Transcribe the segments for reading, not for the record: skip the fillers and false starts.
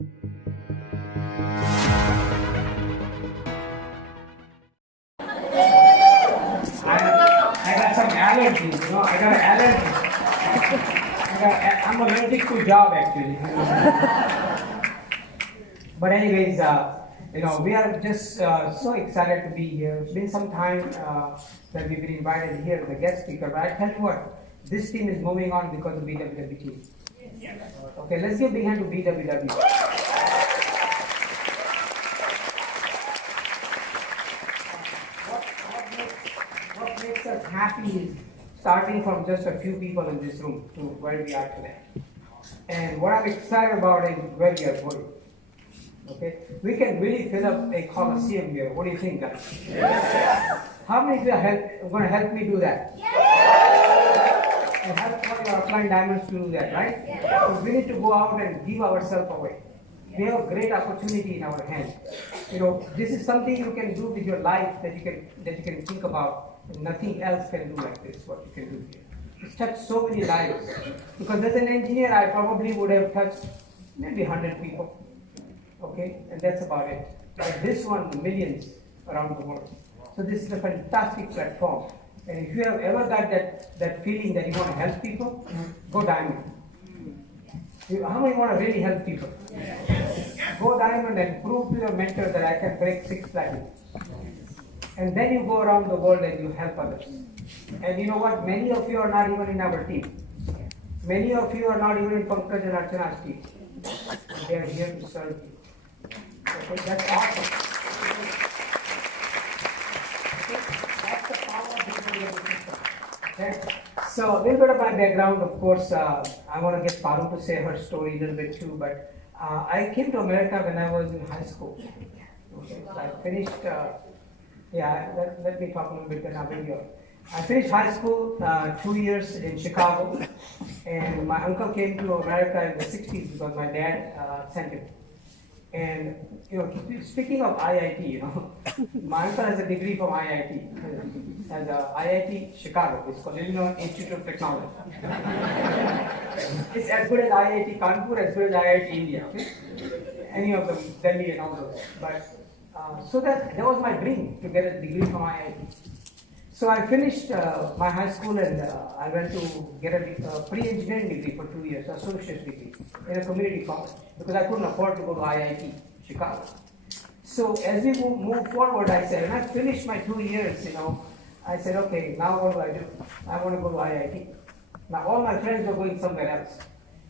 I got some allergies, I got an allergy. I'm allergic to job actually. But anyways, we are just so excited to be here. It's been some time that we've been invited here as a guest speaker. But I tell you what, this team is moving on because of BWW team. Okay, let's give a big hand to BWW. What makes us happy is starting from just a few people in this room to where we are today. And what I'm excited about is where we are going. Okay, we can really fill up a coliseum here. What do you think, guys? Yes. How many of you are going to help me do that? Yes. And help all your upline diamonds to do that, right? Yes. So we need to go out and give ourselves away. We have a great opportunity in our hands. This is something you can do with your life that you can think about. And nothing else can do like this. What you can do here. It's touched so many lives. Because as an engineer, I probably would have touched maybe 100 people. Okay, and that's about it. But this one, millions around the world. So this is a fantastic platform. And if you have ever got that feeling that you want to help people, go diamond. How many want to really help people? Go diamond and prove to your mentor that I can break 6 platinum. And then you go around the world and you help others. And you know what? Many of you are not even in our team. Many of you are not even in Pankaj and Archana's team. They are here to serve you. Okay, that's awesome. Okay, that's the power of the system. Okay. So a little bit of my background, of course, I want to get Parul to say her story a little bit too, but I came to America when I was in high school. Okay, so I finished, let me talk a little bit then I'll bring you up. I finished high school 2 years in Chicago, and my uncle came to America in the 60s because my dad sent him. And speaking of IIT, my uncle has a degree from IIT, has a IIT Chicago. It's called Illinois Institute of Technology. It's as good as IIT Kanpur, as good as IIT India. Okay? Any of them, Delhi and all those. But so that was my dream to get a degree from IIT. So I finished my high school and I went to get a pre-engineering degree for 2 years, associate degree in a community college because I couldn't afford to go to IIT Chicago. So as we move forward, I said, when I finished my 2 years, I said, okay, now what do I do? I want to go to IIT. Now all my friends were going somewhere else,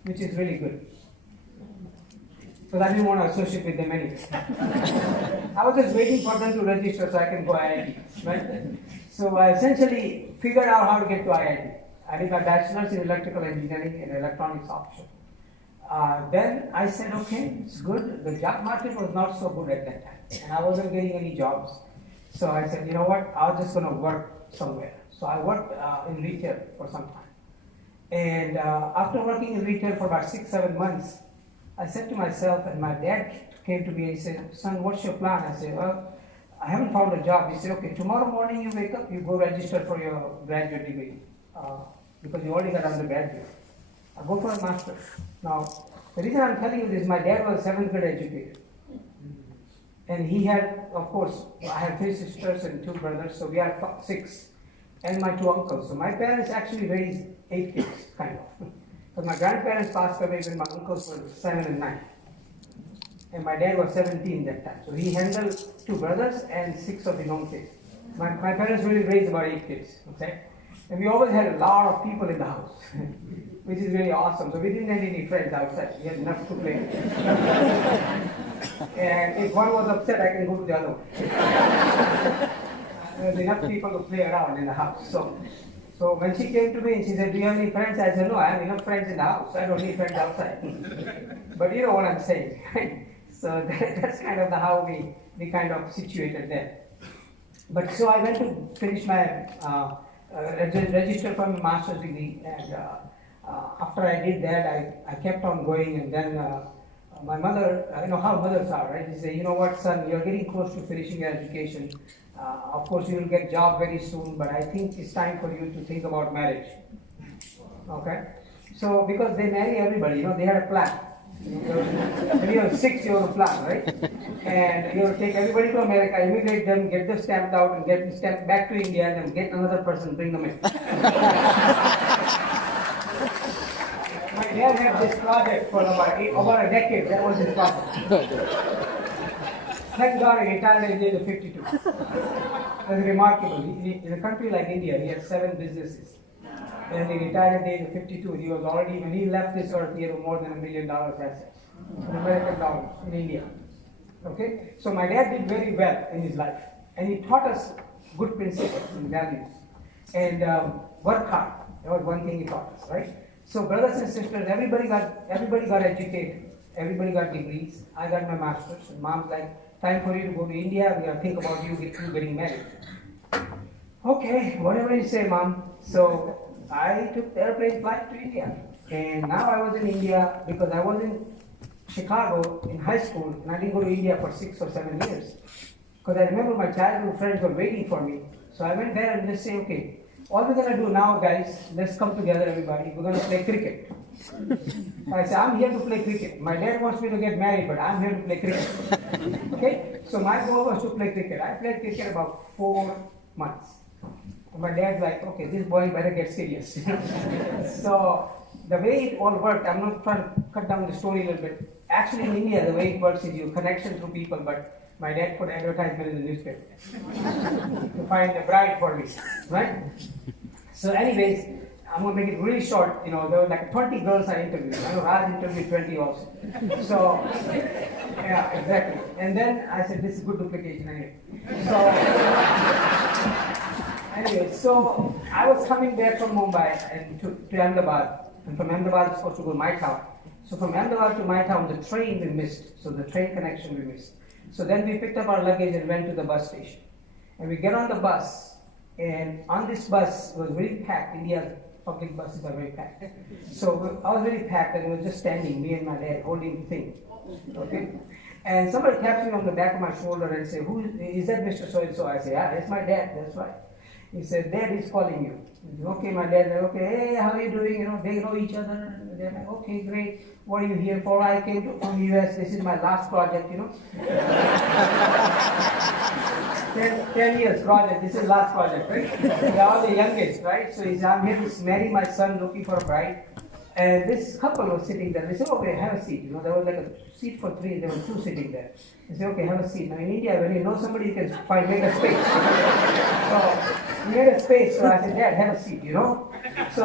which is really good. Because I didn't want to associate with them anyway. I was just waiting for them to register so I can go IIT, right? So I essentially figured out how to get to IIT. I did my bachelor's in electrical engineering and electronics option. Then I said, okay, it's good. The job market was not so good at that time, and I wasn't getting any jobs. So I said, you know what, I was just going to work somewhere. So I worked in retail for some time. And after working in retail for about 6-7 months, I said to myself, and my dad came to me and he said, son, what's your plan? I said, well, I haven't found a job. He said, okay, tomorrow morning you wake up, you go register for your graduate degree because you already got undergraduate. I'll go for a master's. Now, the reason I'm telling you this, my dad was 7th grade educated. And he had, of course, I have 3 sisters and 2 brothers, so we are 6, and my 2 uncles. So my parents actually raised 8 kids, kind of. Because my grandparents passed away when my uncles were 7 and 9. And my dad was 17 that time. So he handled 2 brothers and 6 of his own kids. My parents really raised about 8 kids, okay? And we always had a lot of people in the house, which is really awesome. So we didn't have any friends outside. We had enough to play. And if one was upset, I can go to the other one. There's enough people to play around in the house. So when she came to me and she said, do you have any friends? I said, no, I have enough friends in the house. I don't need friends outside. But you know what I'm saying, right? So that's kind of how we kind of situated there. But so I went to finish my register for my master's degree, and after I did that, I kept on going, and then my mother, you know how mothers are, right? They say, you know what, son, you're getting close to finishing your education. Of course, you will get a job very soon, but I think it's time for you to think about marriage. Okay? So, because they marry everybody, they had a plan. When you have 6, you have a plan, right? And you have to take everybody to America, immigrate them, get them stamped out, and get them stamped back to India, and then get another person, bring them in. My dad had this project for about a decade. That was his project. Thank God he retired at the age of 52. That's remarkable. In a country like India, he had 7 businesses. And he retired at the age of 52. He was already, when he left this earth, he had more than $1 million assets in American dollars in India. Okay? So my dad did very well in his life. And he taught us good principles and values. And work hard. That was one thing he taught us, right? So brothers and sisters, everybody got educated. Everybody got degrees. I got my master's. And mom's like, time for you to go to India. We gotta think about you getting married. Okay, whatever you say, mom. So I took the airplane flight to India. And now I was in India because I was in Chicago in high school, and I didn't go to India for 6 or 7 years. Because I remember my childhood friends were waiting for me. So I went there and just say, okay, all we're going to do now, guys, let's come together, everybody. We're going to play cricket. So I said, I'm here to play cricket. My dad wants me to get married, but I'm here to play cricket. Okay? So my goal was to play cricket. I played cricket about 4 months. And my dad's like, okay, this boy better get serious. So the way it all worked, I'm not trying to cut down the story a little bit. Actually, in India, the way it works is you connection through people, but my dad put advertisement in the newspaper to find a bride for me, right? So anyways, I'm going to make it really short. There were like 20 girls I interviewed. I know Raj interviewed 20 also. So, yeah, exactly. And then I said, this is good duplication anyway. So I was coming back from Mumbai and to Ahmedabad. And from Ahmedabad, I was supposed to go to my town. So from Ahmedabad to my town, the train we missed. So the train connection we missed. So then we picked up our luggage and went to the bus station. And we get on the bus, and on this bus, it was very packed. India's public buses are very packed. So I was very packed, and we were just standing, me and my dad, holding the thing. Okay? And somebody taps me on the back of my shoulder and say, "Who is that, Mr. So-and-so?" I say, "Yeah, it's my dad, that's right." He said, "Dad is calling you." Okay, my dad said, "Okay, hey, how are you doing?" They know each other. They're like, "Okay, great. What are you here for?" "I came from US. This is my last project, 10 years project. This is last project, right? They're all the youngest, right? So he said, "I'm here to marry my son, looking for a bride." And this couple was sitting there. They said, "Okay, have a seat." There was like a seat for 3. There were 2 sitting there. They said, "Okay, have a seat." Now in India, when you know somebody, you can make a space. So we had a space. So I said, "Dad, have a seat." So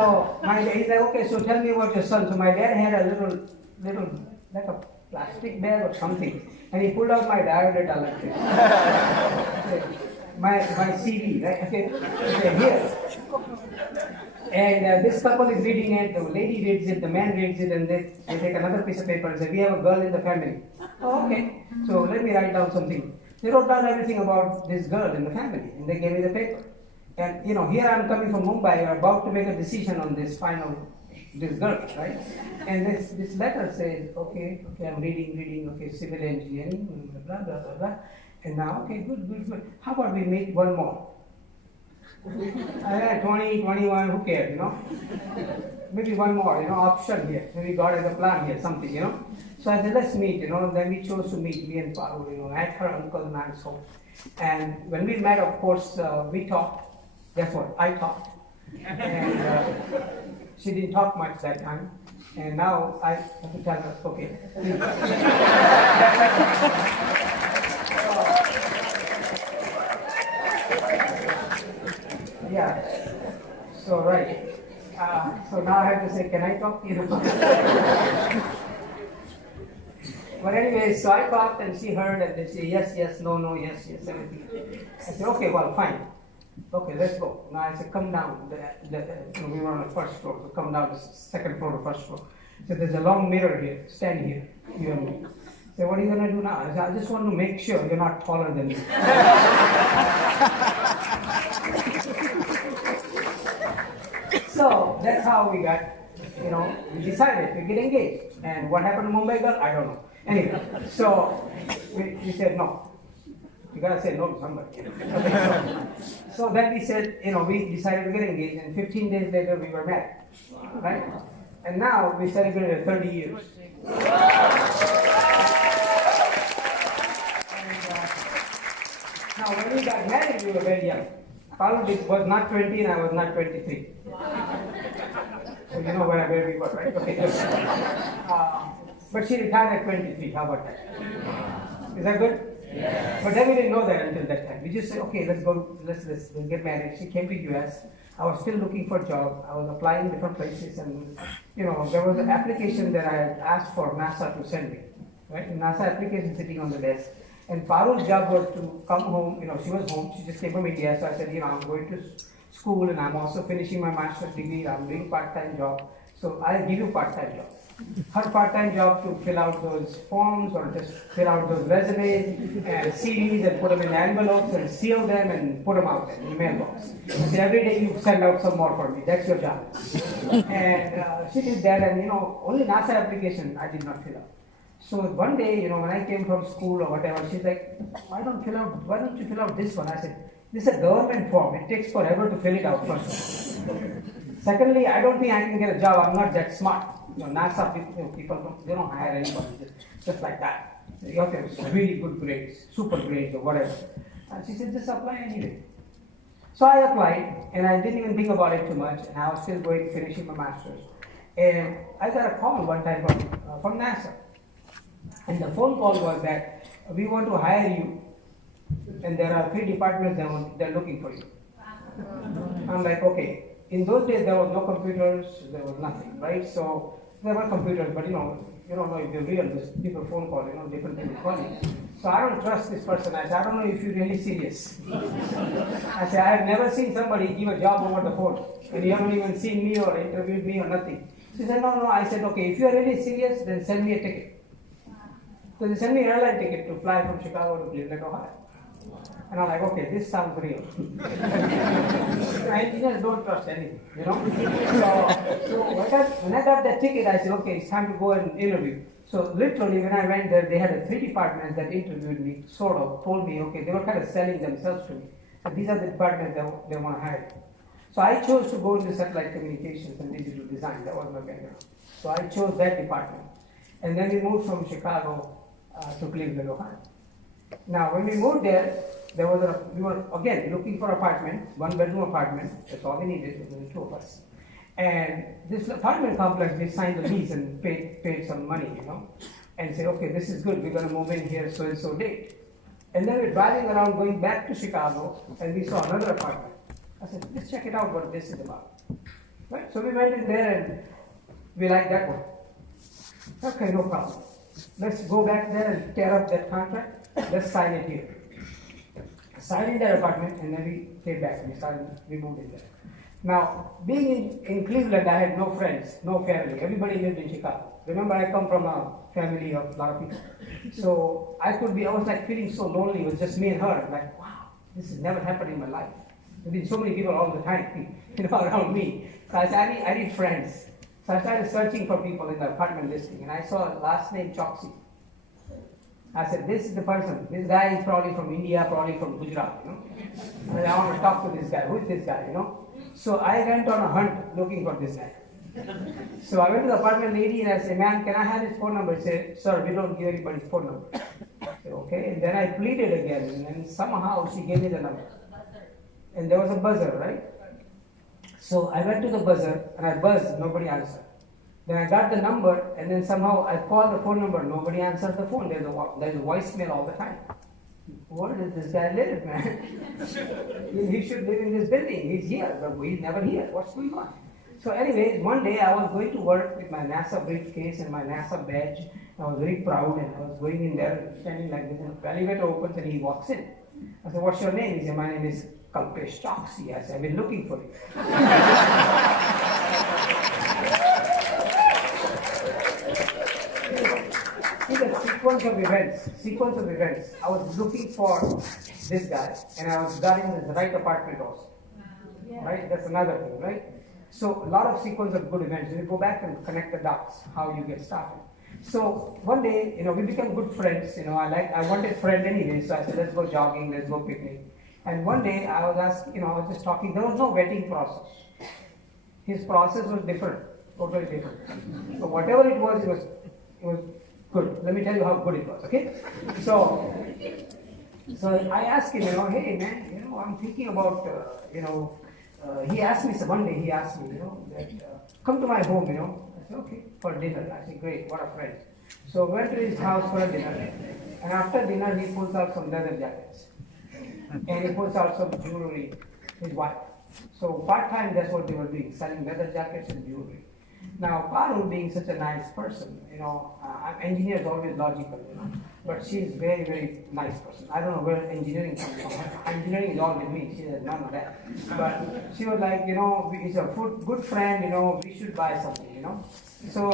he's like, "Okay, so tell me about your son." So my dad had a little like a plastic bag or something, and he pulled out my biodata like this. My CV, right? Okay, here. And this couple is reading it, the lady reads it, the man reads it, and they take another piece of paper and say, "We have a girl in the family." "Oh, okay. So let me write down something." They wrote down everything about this girl in the family, and they gave me the paper. And here I'm coming from Mumbai, I'm about to make a decision on this girl, right? And this letter says, okay, I'm reading, okay, civil engineering, blah, blah, blah, blah. And now, okay, good. How about we make one more? I had 20, 21, who cares, Maybe one more, option here. Maybe God has a plan here, something, So I said, let's meet, Then we chose to meet, me and Parul, at her uncle's aunt's home. And when we met, of course, we talked. Guess what? I talked. And she didn't talk much that time. And now I have to tell her, okay. Yeah. So, right. So now I have to say, can I talk to you? But anyway, so I talked and she heard and they say yes, no, yes, everything. I said, okay, well, fine. Okay, let's go. Now I said, come down. We were on the first floor, so come down the second floor to first floor. So there's a long mirror here, stand here, you and me. So what are you going to do now? I said, I just want to make sure you're not taller than me. So that's how we got, we decided to get engaged. And what happened to Mumbai girl? I don't know. Anyway, so we said no. You gotta say no to somebody. So then we said, we decided to get engaged, and 15 days later we were married, right? And now we celebrated 30 years. Now, when we got married, we were very young. Parul was not 20 and I was not 23. So you know where we were, right? Okay. But she retired at 23. How about that? Is that good? Yes. But then we didn't know that until that time. We just said, okay, let's get married. She came to US. I was still looking for a job. I was applying different places, and there was an application that I had asked for NASA to send me. Right? And NASA application sitting on the desk. And Parul's job was to come home. She was home. She just came from India. So I said, I'm going to school and I'm also finishing my master's degree. I'm doing part-time job. So I'll give you part-time job. Her part-time job to fill out those forms or just fill out those resumes and CVs and put them in envelopes and seal them and put them out there in the mailbox. So every day you send out some more for me. That's your job. And she did that, and only NASA application I did not fill out. So one day, when I came from school or whatever, she's like, why don't you fill out this one? I said, this is a government form. It takes forever to fill it out first. Secondly, I don't think I can get a job. I'm not that smart. NASA people they don't hire anybody just like that. You have to have really good grades, super grades or whatever. And she said, just apply anyway. So I applied, and I didn't even think about it too much, and I was still finishing my master's. And I got a call one time from NASA. And the phone call was that we want to hire you, and there are 3 departments they're looking for you. I'm like, okay. In those days, there was no computers, there was nothing, right? So there were computers, but you don't know if they're real. These people phone call, different people calling. So I don't trust this person. I said, I don't know if you're really serious. I said, I have never seen somebody give a job over the phone, and you haven't even seen me or interviewed me or nothing. She said, no. I said, okay, if you're really serious, then send me a ticket. So they sent me an airline ticket to fly from Chicago to Cleveland, Ohio. And I'm like, okay, this sounds real. Engineers don't trust anything, So when I got that ticket, I said, okay, it's time to go and interview. So literally, when I went there, they had 3 departments that interviewed me, sort of, told me, okay, they were kind of selling themselves to me. And these are the departments they want to hire. So I chose to go into satellite communications and digital design. That was my background. So I chose that department. And then we moved from Chicago to Cleveland, Ohio. Now, when we moved there, we were again looking for apartment, 1-bedroom apartment. That's all we needed. There were 2 of us. And this apartment complex, we signed the lease and paid some money, and said, okay, this is good. We're going to move in here so and so date. And then we're driving around, going back to Chicago, and we saw another apartment. I said, let's check it out what this is about. Right? So we went in there and we liked that one. Okay, no problem. Let's go back there and tear up that contract. Let's sign it here. Signed in that apartment, and then we came back and we moved in there. Now, being in Cleveland, I had no friends, no family. Everybody lived in Chicago. Remember, I come from a family of a lot of people. So I was like feeling so lonely. It was just me and her. Like, wow, this has never happened in my life. There's been so many people all the time, around me. So I said, I need friends. So I started searching for people in the apartment listing, and I saw a last name Choksi. I said, this is the person. This guy is probably from India, probably from Gujarat, And I want to talk to this guy. Who is this guy, So I went on a hunt looking for this guy. So I went to the apartment lady and I said, ma'am, can I have his phone number? She said, sir, we don't give anybody's phone number. I said, okay. And then I pleaded again, and then somehow she gave me the number. And there was a buzzer, right? So I went to the buzzer and I buzzed, nobody answered. Then I got the number, and then somehow I called the phone number. Nobody answered the phone. There's a voicemail all the time. Where does this guy live, man? He should live in this building. He's here, but he's never here. What's going on? So anyways, one day I was going to work with my NASA briefcase and my NASA badge. I was very proud, and I was going in there, standing like this, and the elevator opens and he walks in. I said, what's your name? He said, my name is Kalpesh Choksi. I said, I've been looking for you. See the sequence of events. I was looking for this guy, and I was got in the right apartment also. Yeah. Right? That's another thing, right? So a lot of sequence of good events. When you go back and connect the dots, how you get started. So one day, we became good friends. I wanted a friend anyway, so I said, let's go jogging, let's go picnic. And one day I was asked, I was just talking. There was no vetting process. His process was different, totally different. So whatever it was It was good. Let me tell you how good it was, okay? So I asked him, hey man, I'm thinking about, he asked me, so one day he asked me, that, come to my home, I said, okay, for dinner. I said, great, what a friend. So went to his house for a dinner, and after dinner he pulls out some leather jackets, and he pulls out some jewelry, his wife. So part-time, that's what they were doing, selling leather jackets and jewelry. Now, Parul being such a nice person, engineer is always logical, but she's very, very nice person. I don't know where engineering comes from. Engineering is all with me. She has none of that. But she was like, he's a good friend, we should buy something, So,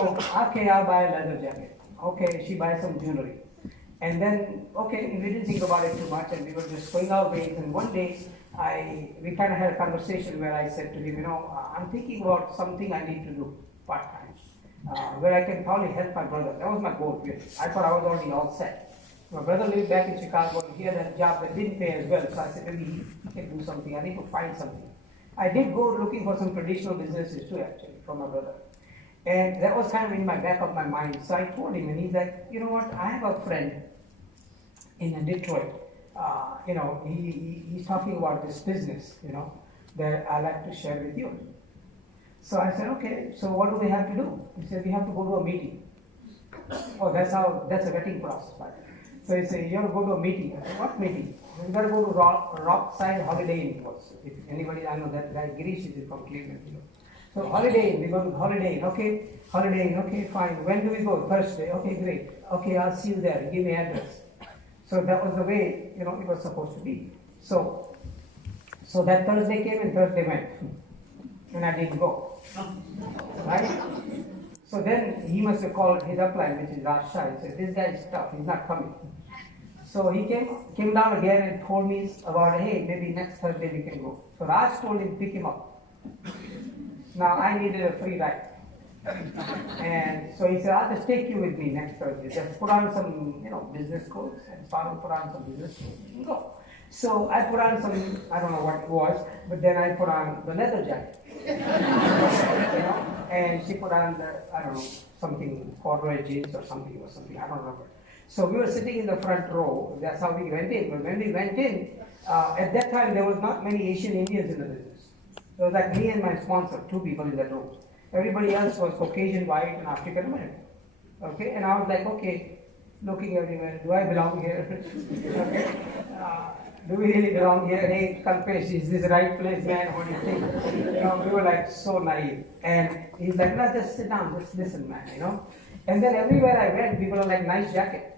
okay, I'll buy a leather jacket. Okay, she buys some jewelry. And then, okay, we didn't think about it too much, and we were just going our ways. And one day, we kind of had a conversation where I said to him, I'm thinking about something I need to do part-time, where I can probably help my brother. That was my goal, really. I thought I was already all set. My brother lived back in Chicago, and he had a job that didn't pay as well, so I said, maybe he can do something. I need to find something. I did go looking for some traditional businesses too, actually, for my brother. And that was kind of in my back of my mind. So I told him, and he's like, you know what, I have a friend in Detroit. He's talking about this business, that I'd like to share with you. So I said, okay, so what do we have to do? He said, we have to go to a meeting. Oh, that's a vetting process, right? So he said, you have to go to a meeting. I said, what meeting? We got to go to Rockside Holiday Inn. If anybody, I know that guy, Girish is from Cleveland, So Holiday Inn, we go to Holiday Inn, okay, fine. When do we go? Thursday, okay, great. Okay, I'll see you there, give me address. So that was the way, it was supposed to be. So that Thursday came and Thursday went. And I didn't go. Right? So then he must have called his upline, which is Raj Shah. He said, this guy is tough, he's not coming. So he came down again and told me about, hey, maybe next Thursday we can go. So Raj told him, pick him up. Now I needed a free ride. And so he said, I'll just take you with me next Thursday. Just put on some, business clothes, and Parul put on some business clothes and go. So I put on some, I don't know what it was, but then I put on the leather jacket. And she put on the, I don't know, something, corduroy jeans or something, I don't remember. So we were sitting in the front row, that's how we went in. But when we went in, at that time there was not many Asian Indians in the business. It was like me and my sponsor, 2 people in that room. Everybody else was Caucasian, white, and African American. Okay, and I was like, okay, looking everywhere, do I belong here? Okay, do we really belong here? Hey, Kalpesh, is this the right place, man? What do you think? We were like so naive. And he's like, no, just sit down, just listen, man, And then everywhere I went, people are like, nice jacket.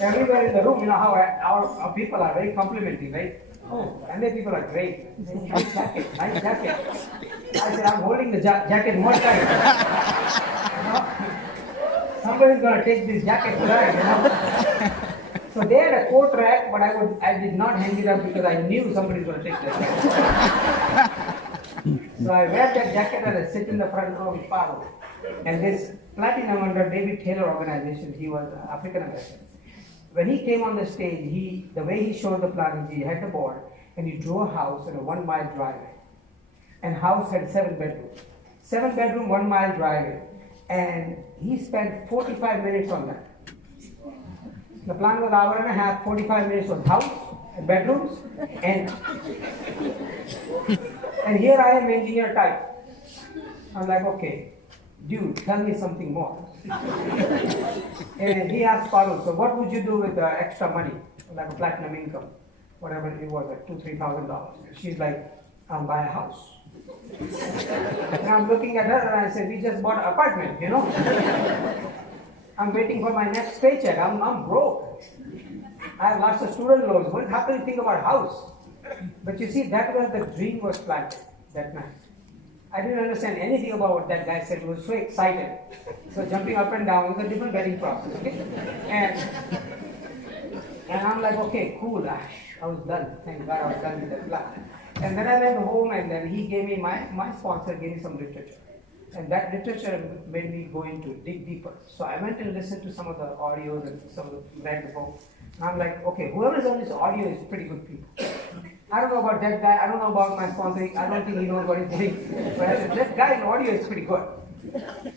Everywhere in the room, how our people are very complimentary, right? Oh, and then people are great. Nice jacket, nice jacket. I said, I'm holding the jacket more tight. Somebody's going to take this jacket tonight, So they had a coat rack, but I did not hang it up because I knew somebody's going to take that jacket. So I wear that jacket and I sit in the front row with Parul. And this platinum under David Taylor organization, he was African American. When he came on the stage, the way he showed the plan is he had the board and he drew a house in a 1-mile driveway. And house had 7 bedrooms. 7 bedroom, 1-mile driveway. And he spent 45 minutes on that. The plan was hour and a half, 45 minutes was house, bedrooms, and here I am engineer type. I'm like, okay, dude, tell me something more. And he asked Parul, so what would you do with the extra money, like a platinum income, whatever it was, like $2,000-3,000? She's like, I'll buy a house. And I'm looking at her and I said, we just bought an apartment, I'm waiting for my next paycheck. I'm broke. I have lots of student loans. How can you think about house? But you see, that was the dream was planted that night. I didn't understand anything about what that guy said. He was so excited. So jumping up and down was a different wedding process. Okay? And I'm like, okay, cool. I was done. Thank God I was done with that plan. And then I went home and then he gave me, my sponsor gave me some literature. And that literature made me dig deeper. So I went and listened to some of the audios and read the book. And I'm like, okay, whoever's on this audio is pretty good people. I don't know about that guy, I don't know about my sponsoring, I don't think he knows what he's doing. But I said, that guy in audio is pretty good.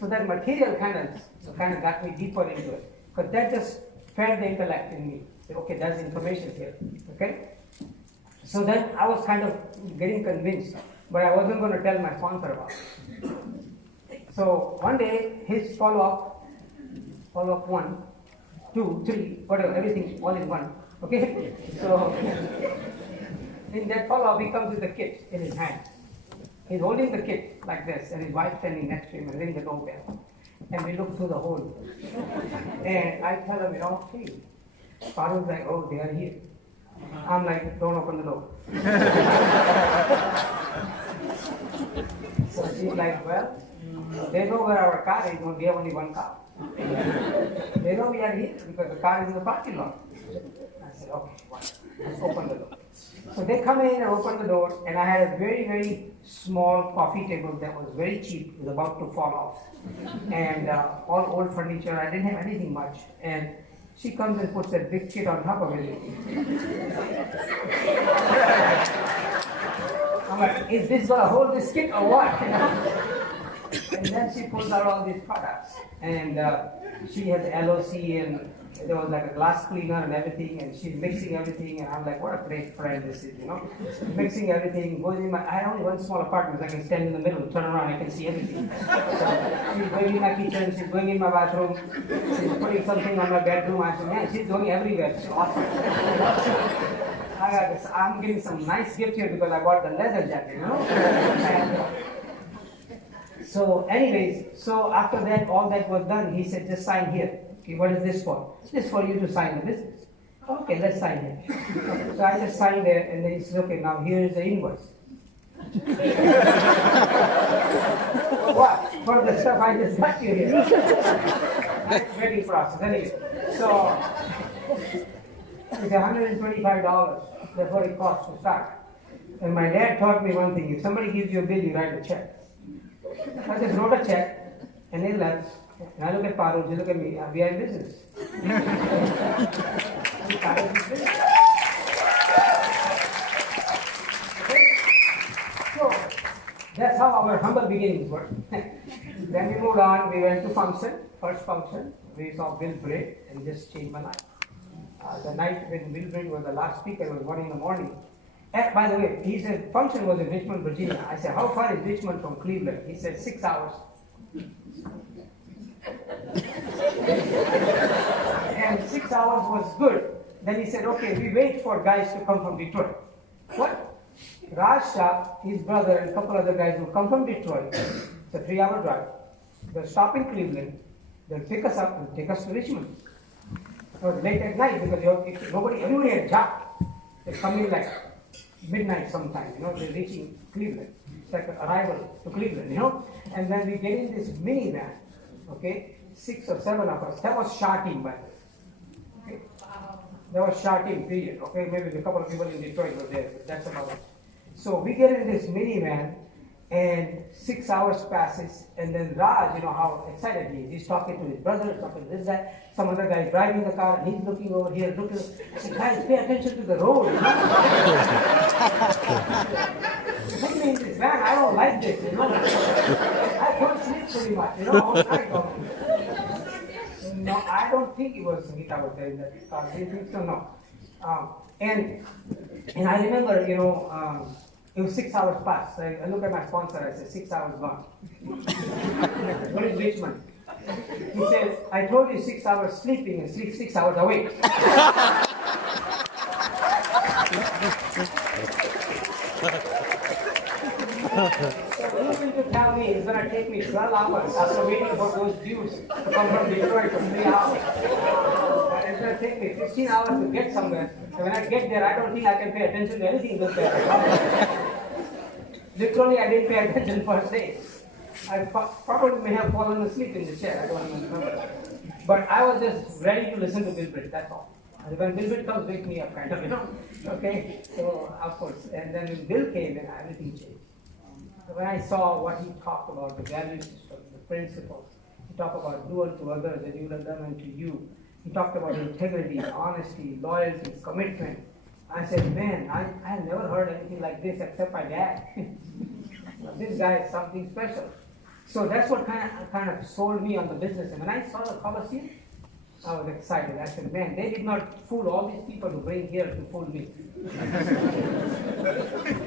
So that material kind of got me deeper into it. Because that just fed the intellect in me. Said, okay, there's information here. Okay? So then I was kind of getting convinced, but I wasn't going to tell my sponsor about it. So one day, his follow-up 1, 2, 3, whatever, everything all in one. Okay? So in that follow-up, he comes with the kit in his hand. He's holding the kit like this, and his wife standing next to him and ring the doorbell. And we look through the hole. And I tell him, hey, Parul's like, oh, they are here. I'm like, don't open the door. So she's like, well, they know where our car is, we have only one car. They know we are here because the car is in the parking lot. I said, okay, let's open the door. So they come in and open the door, and I had a very, very small coffee table that was very cheap. It was about to fall off. And all old furniture, I didn't have anything much. And she comes and puts that big kit on top of it. I'm like, is this going to hold this kit or what? And then she pulls out all these products. And she has LOC, and there was like a glass cleaner and everything, and she's mixing everything, and I'm like, what a great friend this is, mixing everything, goes in I have only one small apartment, so I can stand in the middle, turn around, I can see everything. So she's going in my kitchen, she's going in my bathroom, she's putting something on my bedroom. I said, man, she's going everywhere, she's awesome. I'm getting some nice gift here because I bought the leather jacket, And, so anyways, so after that, all that was done, he said, just sign here. Okay, what is this for? This is for you to sign the business. Okay, let's sign it. So I just signed there, and then he said, okay, now here is the invoice. What? For the stuff I just got you here. That's ready process. Anyway, so it's $125. That's what it costs to start. And my dad taught me one thing: if somebody gives you a bill, you write a check. I just wrote a check, and he left. And I look at Parul, she look at me, we are in business. Okay? So, that's how our humble beginnings were. Then we moved on, we went to first function, we saw Bill Braid, and just changed my life. The night when Bill Braid was the last speaker, it was 1 in the morning. And by the way, he said, function was in Richmond, Virginia. I said, how far is Richmond from Cleveland? He said, 6 hours. And 6 hours was good. Then he said, okay, we wait for guys to come from Detroit. What? Raj Shah, his brother, and a couple other guys will come from Detroit. It's a 3-hour drive. They'll stop in Cleveland. They'll pick us up and take us to Richmond. It was late at night because everybody had job. They come in like midnight sometime, they're reaching Cleveland. It's like an arrival to Cleveland, And then we get in this minivan, okay? 6 or 7 of us. That was short team, by the way. Okay? That was short team, period. Okay, maybe a couple of people in Detroit were there, but that's about it. So we get in this minivan, and 6 hours passes, and then Raj, how excited he is. He's talking to his brother, talking to this guy. Some other guy is driving the car, and he's looking over here, looking. I said, guys, pay attention to the road. Put me in this van, I don't like this, I couldn't sleep pretty much, all night long. No, I don't think it was Sangeeta was there in that car. Do you think so? No. And I remember, it was 6 hours past. I look at my sponsor, I said, 6 hours gone. What is Richmond? He says, I told you 6 hours sleeping and sleep 6 hours awake. So he's going to tell me it's going to take me 12 hours after waiting for those dudes to come from Detroit for 3 hours. It's going to take me 15 hours to get somewhere. And when I get there, I don't think I can pay attention to anything this day. Literally, I didn't pay attention for a day. I probably may have fallen asleep in the chair. I don't even remember. But I was just ready to listen to Bill Britt, that's all. And when Bill Britt comes, wake me up, kind of, Okay? So, of course. And then when Bill came in, everything changed. So when I saw what he talked about, the value system, the principles, he talked about do unto others as you would have done unto you. He talked about integrity, honesty, loyalty, commitment. I said, man, I have never heard anything like this except my dad. This guy is something special. So that's what kind of sold me on the business. And when I saw the Colosseum, I was excited. I said, man, they did not fool all these people to bring here to fool me.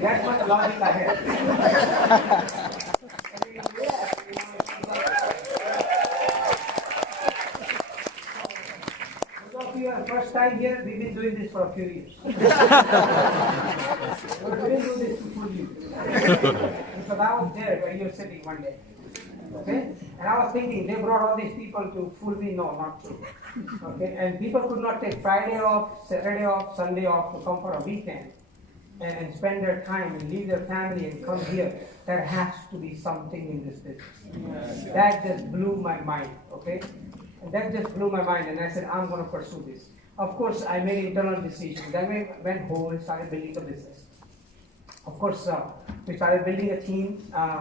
That's what logic I had. First time here, we've been doing this for a few years. But we didn't do this to fool you. Because I was there where you're sitting one day. Okay? And I was thinking, they brought all these people to fool me. No, not true. Okay? And people could not take Friday off, Saturday off, Sunday off to come for a weekend and spend their time and leave their family and come here. There has to be something in this business. That just blew my mind. Okay? And that just blew my mind, and I said, I'm going to pursue this. Of course, I made internal decisions. Then we went home and started building the business. Of course, we started building a team.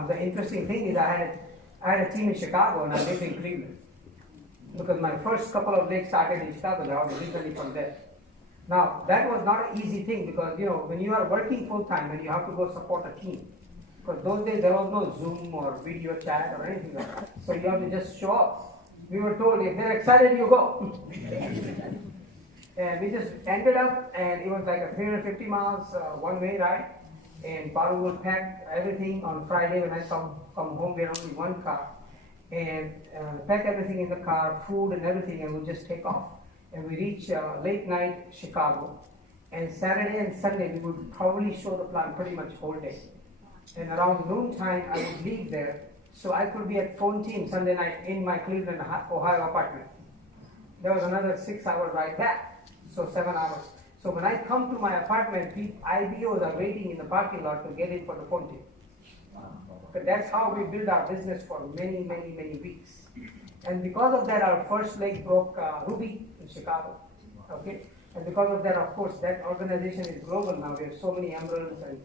The interesting thing is I had a team in Chicago, and I lived in Cleveland. Because my first couple of legs started in Chicago, I was originally from there. Now, that was not an easy thing because, when you are working full-time and you have to go support a team, because those days there was no Zoom or video chat or anything like that. So you have to just show up. We were told, if they're excited, you go. And we just ended up, and it was like a 350 miles one-way ride. And Parul will pack everything on Friday when I come home. We had only one car. And pack everything in the car, food and everything, and we'll just take off. And we reach late night Chicago. And Saturday and Sunday, we would probably show the plant pretty much whole day. And around noon time, I would leave there. So I could be at phone team Sunday night in my Cleveland, Ohio apartment. There was another 6-hour ride back, so 7 hours. So when I come to my apartment, IBOs are waiting in the parking lot to get in for the phone team. But that's how we built our business for many, many, many weeks. And because of that, our first leg broke Ruby in Chicago. Okay, and because of that, of course, that organization is global now. We have so many emeralds and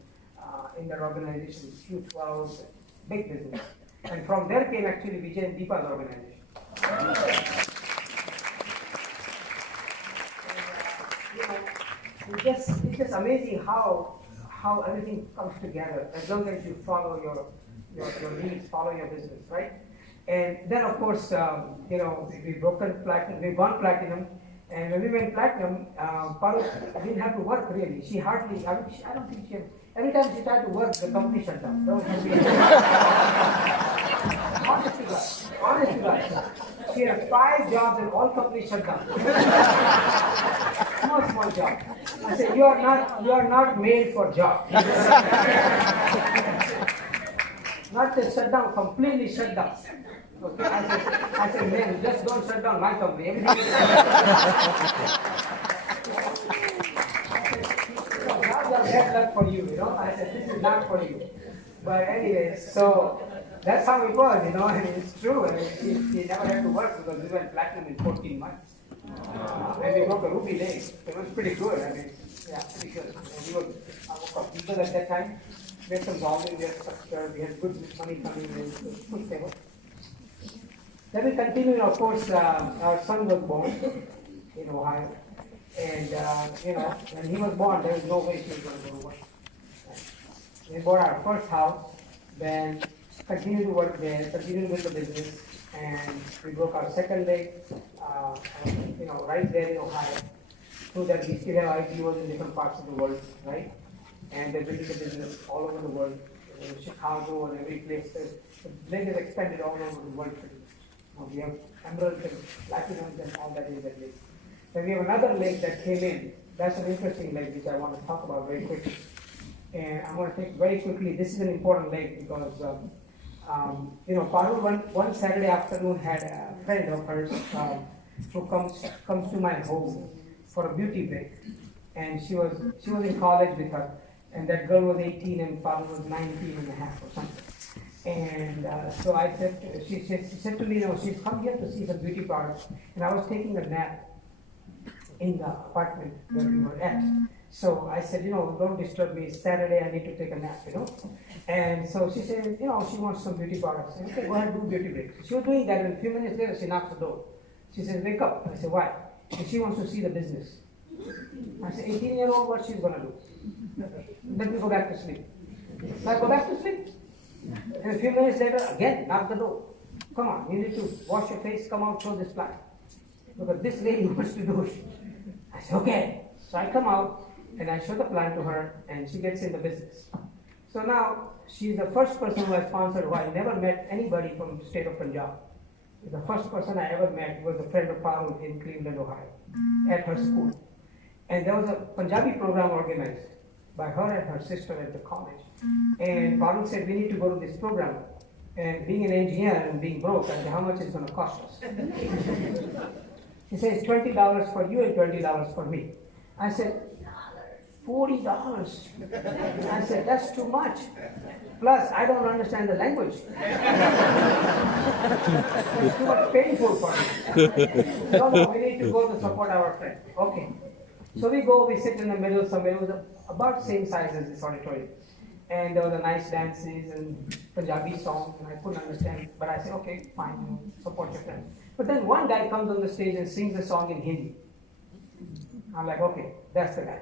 in that organization, huge clouds, big business. And from there came actually Vijay and Deepa's organization. It's just amazing how everything comes together as long as you follow your needs, follow your business, right? And then of course, we won platinum, and when we went platinum, Parul didn't have to work really. She hardly, I don't think she had, every time she tried to work, the company shut down. That was honest to God. She had 5 jobs and all companies shut down. Small job. I said, you are not made for job. Not just shut down, completely shut down. Okay, I said, man, just don't shut down my company. Everything is jobs are bad luck for you, I said, this is not for you. But anyway, so that's how it was, and it's true. And she never had to work because we went platinum in 14 months. And we broke a ruby leg. It was pretty good. Pretty good. And we were people at that time. We had some volume, we had structure, we had good money coming in, it was good stable. Then we continued, of course, our son was born in Ohio. And, when he was born, there was no way he was going to go to work. We bought our first house, then continued to work there, continued with the business, and we broke our second leg, right there in Ohio. So that we still have IPOs in different parts of the world, right? And they're building the business all over the world, in Chicago and every place. The leg is expanded all over the world. We have emeralds and platinums and all that in that leg. Then we have another leg that came in. That's an interesting leg which I want to talk about very quickly. And I'm going to take very quickly. This is an important leg because, Parul one Saturday afternoon had a friend of hers who comes to my home for a beauty break. And she was in college with her. And that girl was 18 and Parul was 19 and a half or something. And so I said, she said to me, she's come here to see some beauty products. And I was taking a nap in the apartment where we were at. So I said, don't disturb me. It's Saturday, I need to take a nap, And so she said, she wants some beauty products. I said, okay, go ahead and do beauty break. So she was doing that, and a few minutes later, she knocks the door. She said, wake up. I said, why? And she wants to see the business. I said, 18-year-old, what she's gonna do? Let me go back to sleep. So I go back to sleep. And a few minutes later, again, knock the door. Come on, you need to wash your face, come out, show this plan. Because this lady wants to do it. I said, okay. So I come out and I show the plan to her and she gets in the business. So now, she's the first person who I sponsored who I never met anybody from the state of Punjab. The first person I ever met was a friend of Parul in Cleveland, Ohio, at her school. And there was a Punjabi program organized by her and her sister at the college. And Parul said, we need to go to this program. And being an engineer and being broke, I said, how much is going to cost us? He says, $20 for you and $20 for me. I said, $40. I said, that's too much. Plus, I don't understand the language. It's too much painful for me. No, we need to go to support our friend. Okay. So we go, we sit in the middle somewhere. It was about same size as this auditorium. And there were nice dances and Punjabi songs, and I couldn't understand. But I said, okay, fine, support your friend. But then one guy comes on the stage and sings a song in Hindi. I'm like, okay, that's the guy.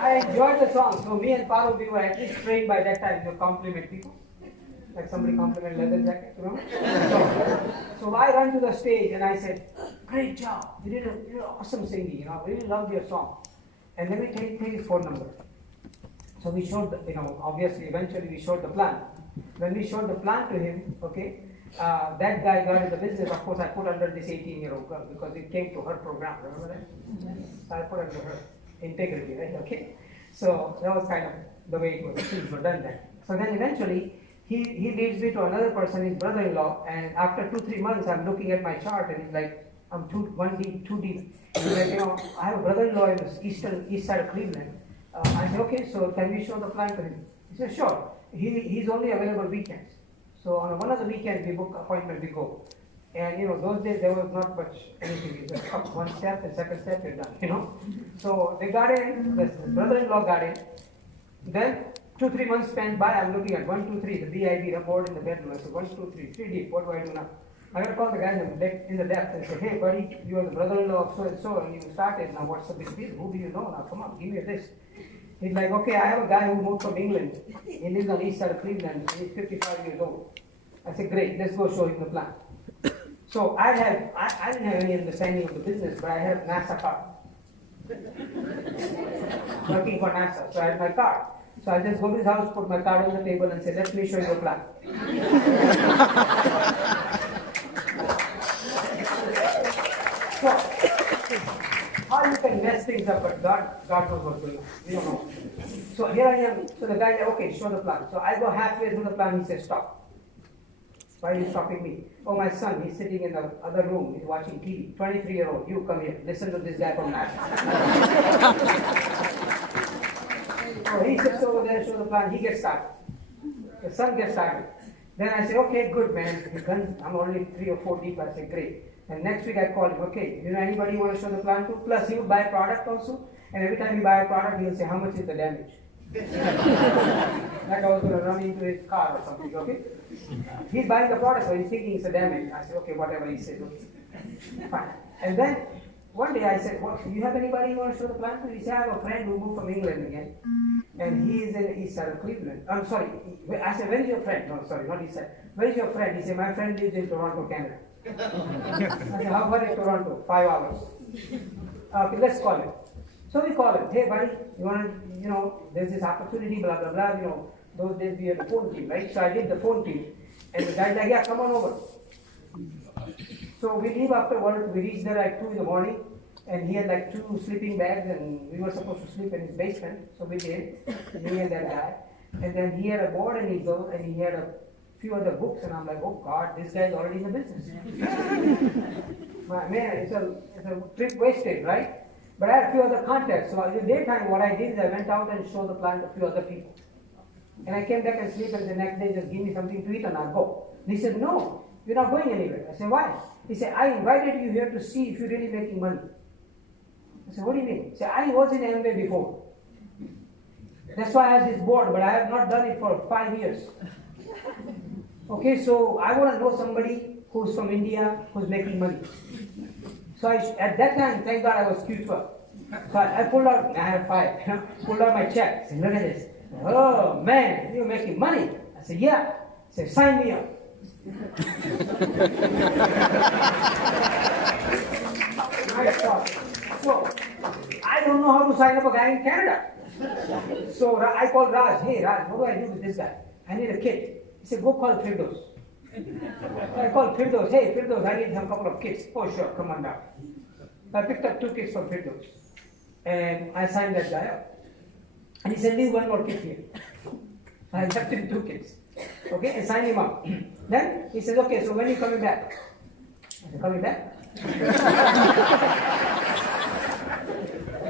I enjoyed the song. So me and Parul, we were at least trained by that time to compliment people. Like somebody compliment leather jacket, you know? So I ran to the stage and I said, great job. You did an awesome singing, you know, really loved your song. And then we take his phone number. So we showed, obviously, eventually we showed the plan. When we showed the plan to him, okay, that guy got into business. Of course, I put under this 18-year-old girl because it came to her program. Remember that? So I put under her integrity, right? Okay. So that was kind of the way it was. Things were done then. So then eventually, he leads me to another person, his brother-in-law, and after 2-3 months, I'm looking at my chart, and he's like, I'm 1 deep, 2 deep. He's like, I have a brother-in-law in the east side of Cleveland. I said, okay, so can we show the plan to him? He said, sure. He's only available weekends. So on one of the weekends, we book appointment, we go. And those days there was not much anything. You just up one step, and second step, you're done, So they got in, the brother-in-law got in. Then 2-3 months spent by, I'm looking at 1, 2, 3, the BIB report in the bedroom. I said, 1, 2, 3, 3 deep, what do I do now? I got to call the guy in the depth and say, hey buddy, you are the brother-in-law of so-and-so, and you started, now what's the big deal? Who do you know now? Come on, give me this. He's like, okay, I have a guy who moved from England. He lives on the east side of Cleveland. He's 55 years old. I said, great, let's go show him the plan. So I didn't have any understanding of the business, but I had a NASA card. Working for NASA, so I had my card. So I just go to his house, put my card on the table and say, let me show you the plan. So, how you can mess things up, but God knows what's going on. We don't know. So here I am. So the guy said, okay, show the plan. So I go halfway through the plan. He says, stop. Why are you stopping me? Oh, my son, he's sitting in the other room. He's watching TV. 23-year-old. You come here. Listen to this guy from NASA. So he sits over there, show the plan. He gets started. The son gets started. Then I say, okay, good, man. I'm already 3 or 4 deep. I say, great. And next week I call him, okay, anybody you want to show the plan to? Plus he will buy a product also, and every time he buy a product, he will say, how much is the damage? Like I was going to run into his car or something, okay? He's buying the product, so he's thinking it's a damage. I said, okay, whatever he says, okay. Fine. And then one day I said, do you have anybody you want to show the plan to? He said, I have a friend who moved from England again, and he is in the east side of Cleveland. I'm sorry. I said, where is your friend? No, sorry, not east side. Where is your friend? He said, my friend lives in Toronto, Canada. I said, how far is Toronto? 5 hours. Okay, let's call him. So we call him. Hey, buddy, you want to, there's this opportunity, blah, blah, blah. Those days we had a phone team, right? So I did the phone team. And the guy's like, yeah, come on over. So we leave after work. We reached there at 2 in the morning. And he had like 2 sleeping bags. And we were supposed to sleep in his basement. So we did. Me and that guy. And then he had a board and easel. And he had a few other books, and I'm like, oh God, this guy's already in the business. Man, it's a trip wasted, right? But I had a few other contacts. So in the daytime, what I did is I went out and showed the plan to a few other people. And I came back and sleep, and the next day just give me something to eat and I'll go. And he said, no, you're not going anywhere. I said, why? He said, I invited you here to see if you're really making money. I said, what do you mean? He said, I was in Amway before. That's why I have this board, but I have not done it for 5 years. Okay, so I want to know somebody who's from India who's making money. So at that time, thank God I was Q12. So I pulled out, I had 5, pulled out my check. I said, look at this. Oh man, you're making money. I said, yeah. I said, sign me up. So I don't know how to sign up a guy in Canada. So I called Raj. Hey Raj, what do I do with this guy? I need a kit. He said, go call Firdos. I called Firdos. Hey Firdos, I need some couple of kits. Oh sure, come on down. I picked up 2 kits from Firdos. And I signed that guy up. And he said, leave 1 more kit here. I left him 2 kits. Okay, and signed him up. Then he says, okay, so when are you coming back? I said, coming back?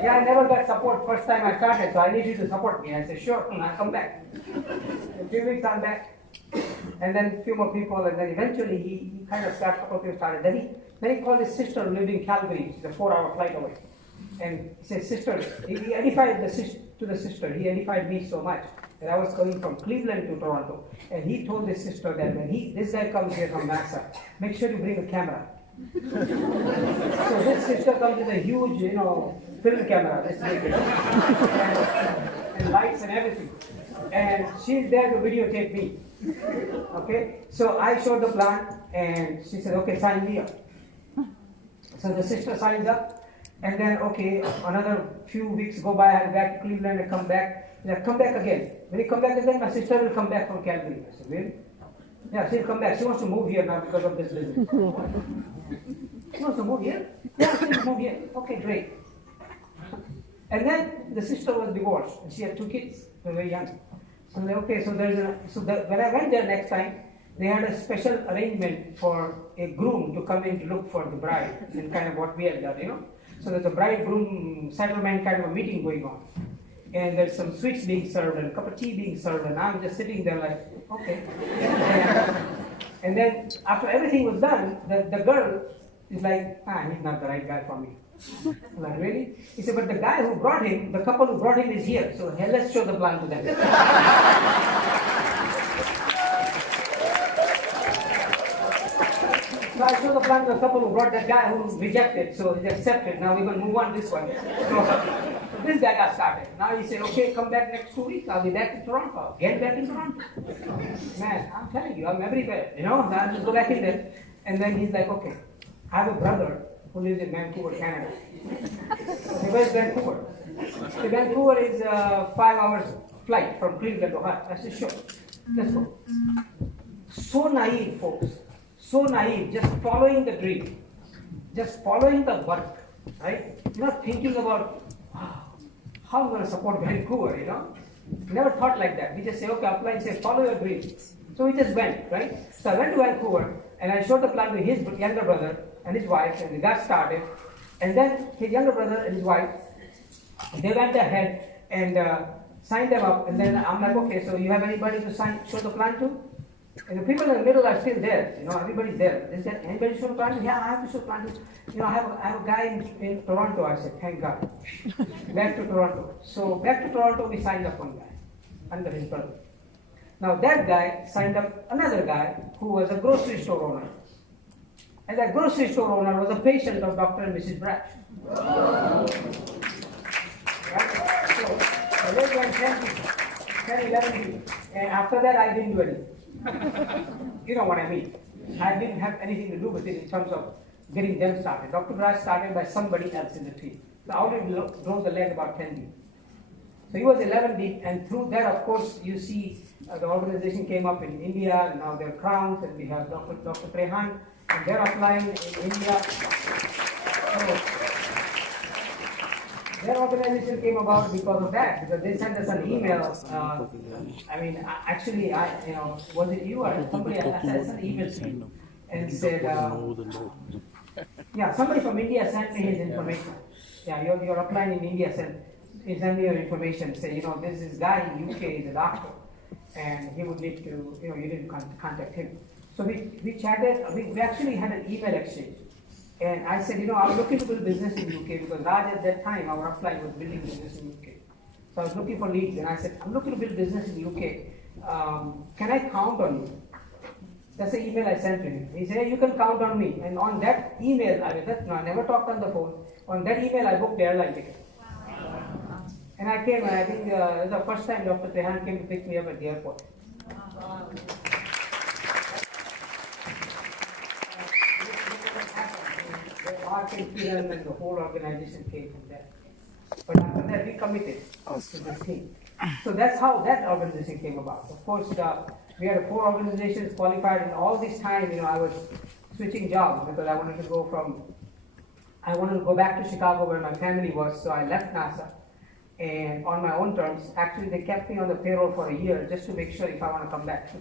Yeah, I never got support first time I started, so I need you to support me. I said, sure, I'll come back. In 3 weeks, I'm back. And then a few more people, and then eventually he kind of started, a couple of people started. Then he called his sister who lived in Calgary, it's a 4-hour flight away. And he said, sister, he edified to the sister, he edified me so much that I was coming from Cleveland to Toronto. And he told his sister that when this guy comes here from NASA, make sure you bring a camera. So this sister comes with a huge, film camera, this big, and lights and everything. And she's there to videotape me. Okay, so I showed the plan, and she said, okay, sign me up. So the sister signs up. And then, okay, another few weeks go by, I go back to Cleveland and come back. And I come back again. When he come back again, my sister will come back from Calgary. I said, really? Yeah, she'll come back. She wants to move here now because of this business. She wants to move here? Yeah, she'll move here. Okay, great. And then the sister was divorced, and she had 2 kids. They were very young. So okay, when I went there next time, they had a special arrangement for a groom to come in to look for the bride, and kind of what we had done, So there's a bride-groom settlement kind of a meeting going on. And there's some sweets being served and a cup of tea being served, and I'm just sitting there like, okay. And then after everything was done, the girl is like, he's not the right guy for me. I'm like, really? He said, but the guy who brought him, the couple who brought him is here, so let's show the plan to them. So I showed the plan to the couple who brought that guy who rejected, so he accepted. Now we're going to move on this one. So this guy got started. Now he said, okay, come back next 2 weeks. I'll be back in Toronto. Get back in Toronto. Man, I'm telling you, I'm everywhere. I'll just go back in there. And then he's like, okay, I have a brother who lives in Vancouver, Canada. So where's Vancouver? So Vancouver is a 5 hours flight from Cleveland, Ohio. I said, sure, let's go. So naive, folks. So naive, just following the dream, just following the work, right? Not thinking about, how I'm going to support Vancouver, Never thought like that. We just say, okay, apply and say, follow your dream. So we just went, right? So I went to Vancouver, and I showed the plan to his younger brother and his wife, and we got started. And then his younger brother and his wife, they went ahead and signed them up. And then I'm like, okay, so you have anybody to show the plan to? And the people in the middle are still there, everybody's there. Is there anybody show the plan? Yeah, I have to show the plan. I have a guy in Toronto. I said, thank God. Back to Toronto. So back to Toronto, we signed up one guy under his brother. Now that guy signed up another guy who was a grocery store owner. And that grocery store owner was a patient of Dr. and Mrs. Brash. Right? So they went 10, 11 people. And after that, I didn't do anything. You know what I mean. I didn't have anything to do with it in terms of getting them started. Dr. Brash started by somebody else in the team. So I already drove the leg about 10 deep. So he was 11 deep, and through that, of course, you see the organization came up in India, and now there are crowns, and we have Dr. Prehan, and they're applying in India. So their organization came about because of that, because they sent us an email. Was it you or somebody? I sent an email to you and said, somebody from India sent me his information. Yeah, you're applying in India, send me your information. Say, there's this guy in UK, he's a doctor, and he would need to, you didn't contact him. So we chatted, we actually had an email exchange. And I said, I'm looking to build business in UK because Raj at that time, our upline was building business in UK. So I was looking for leads, and I said, I'm looking to build business in UK. Can I count on you? That's the email I sent to him. He said, hey, you can count on me. And on that email, I never talked on the phone. On that email, I booked the airline ticket. Wow. And I came, and I think it was the first time Dr. Tehan came to pick me up at the airport. Wow. The art and film and the whole organization came from there. But after that, we committed to this team. So that's how that organization came about. Of course, we had 4 organizations qualified, and all this time, I was switching jobs because I wanted to go back to Chicago where my family was. So I left NASA, and on my own terms, actually they kept me on the payroll for a year just to make sure if I want to come back.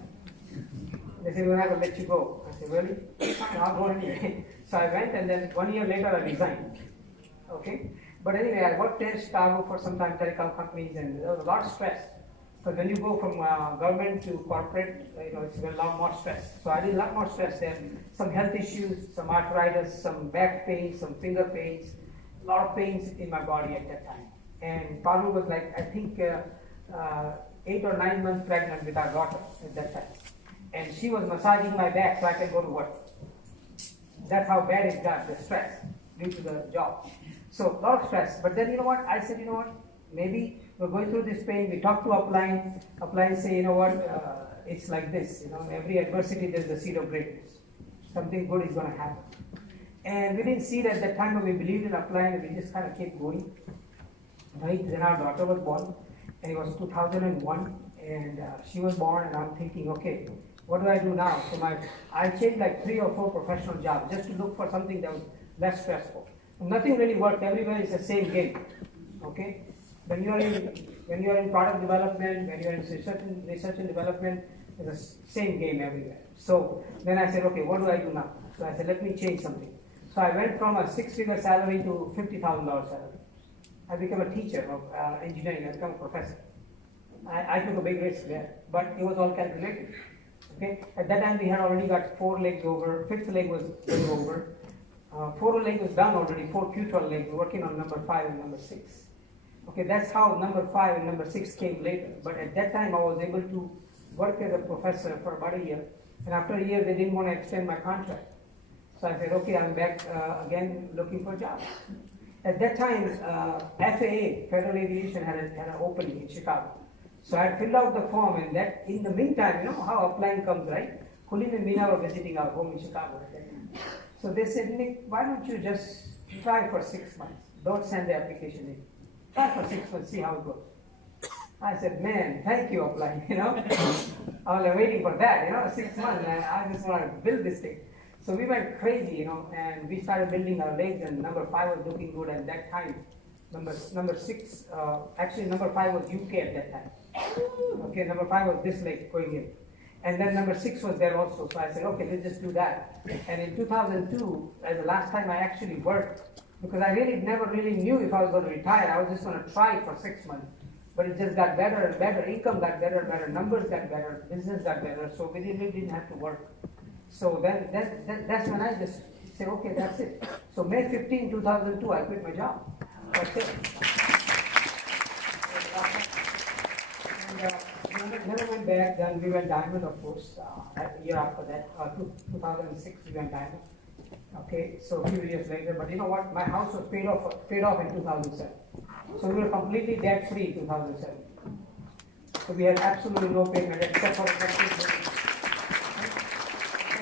They said, we're not going to let you go. I said, really? Fine, I'll go anyway. So I went, and then 1 year later I resigned. Okay? But anyway, I worked in Chicago for some time, telecom companies, and there was a lot of stress. Because when you go from government to corporate, it's a lot more stress. So I did a lot more stress there. Some health issues, some arthritis, some back pain, some finger pains, a lot of pains in my body at that time. And Parul was like, I think 8 or 9 months pregnant with our daughter at that time. And she was massaging my back so I could go to work. That's how bad it got, the stress due to the job. So a lot of stress. But then I said, maybe we're going through this pain. We talked to upline. Upline say, it's like this. Every adversity there's the seed of greatness. Something good is going to happen. And we didn't see it at that time, but we believed in upline, and we just kind of kept going. Right? Then our daughter was born, and it was 2001, and she was born, and I'm thinking, okay, what do I do now? So I changed like 3 or 4 professional jobs just to look for something that was less stressful. Nothing really worked. Everywhere is the same game. Okay? When you are in product development, when you are in research and development, it's the same game everywhere. So then I said, okay, what do I do now? So I said, let me change something. So I went from a 6-figure salary to $50,000 salary. I became a teacher of engineering. I became a professor. I took a big risk there, but it was all calculated. Okay? At that time, we had already got 4 legs over. 5th leg was going over. 4 leg was done already. 4 Q12 legs. We're working on number 5 and number 6. Okay, that's how number 5 and number 6 came later. But at that time, I was able to work as a professor for about a year. And after a year, they didn't want to extend my contract. So I said, okay, I'm back again looking for a job. At that time, FAA, Federal Aviation, had an opening in Chicago. So I filled out the form, and that in the meantime, how applying comes, right? Colleen and Meena were visiting our home in Chicago at that time. So they said, Nick, why don't you just try for 6 months? Don't send the application in. Try for 6 months, see how it goes. I said, man, thank you, applying, I was waiting for that, 6 months, and I just want to build this thing. So we went crazy, and we started building our legs, and number 5 was looking good at that time. Number 6, actually number 5 was UK at that time. Okay, number 5 was this leg going in. And then number 6 was there also. So I said, okay, let's just do that. And in 2002, as the last time I actually worked, because I never really knew if I was going to retire. I was just going to try it for 6 months. But it just got better and better. Income got better and better. Numbers got better. Business got better. So we really didn't have to work. So then that's when I just said, okay, that's it. So May 15, 2002, I quit my job. That's it. And never went back. Then we went diamond, of course. A year after that, 2006, we went diamond. Okay, so a few years later, but you know what? My house was paid off in 2007. So we were completely debt free in 2007. So we had absolutely no payment except for the taxes.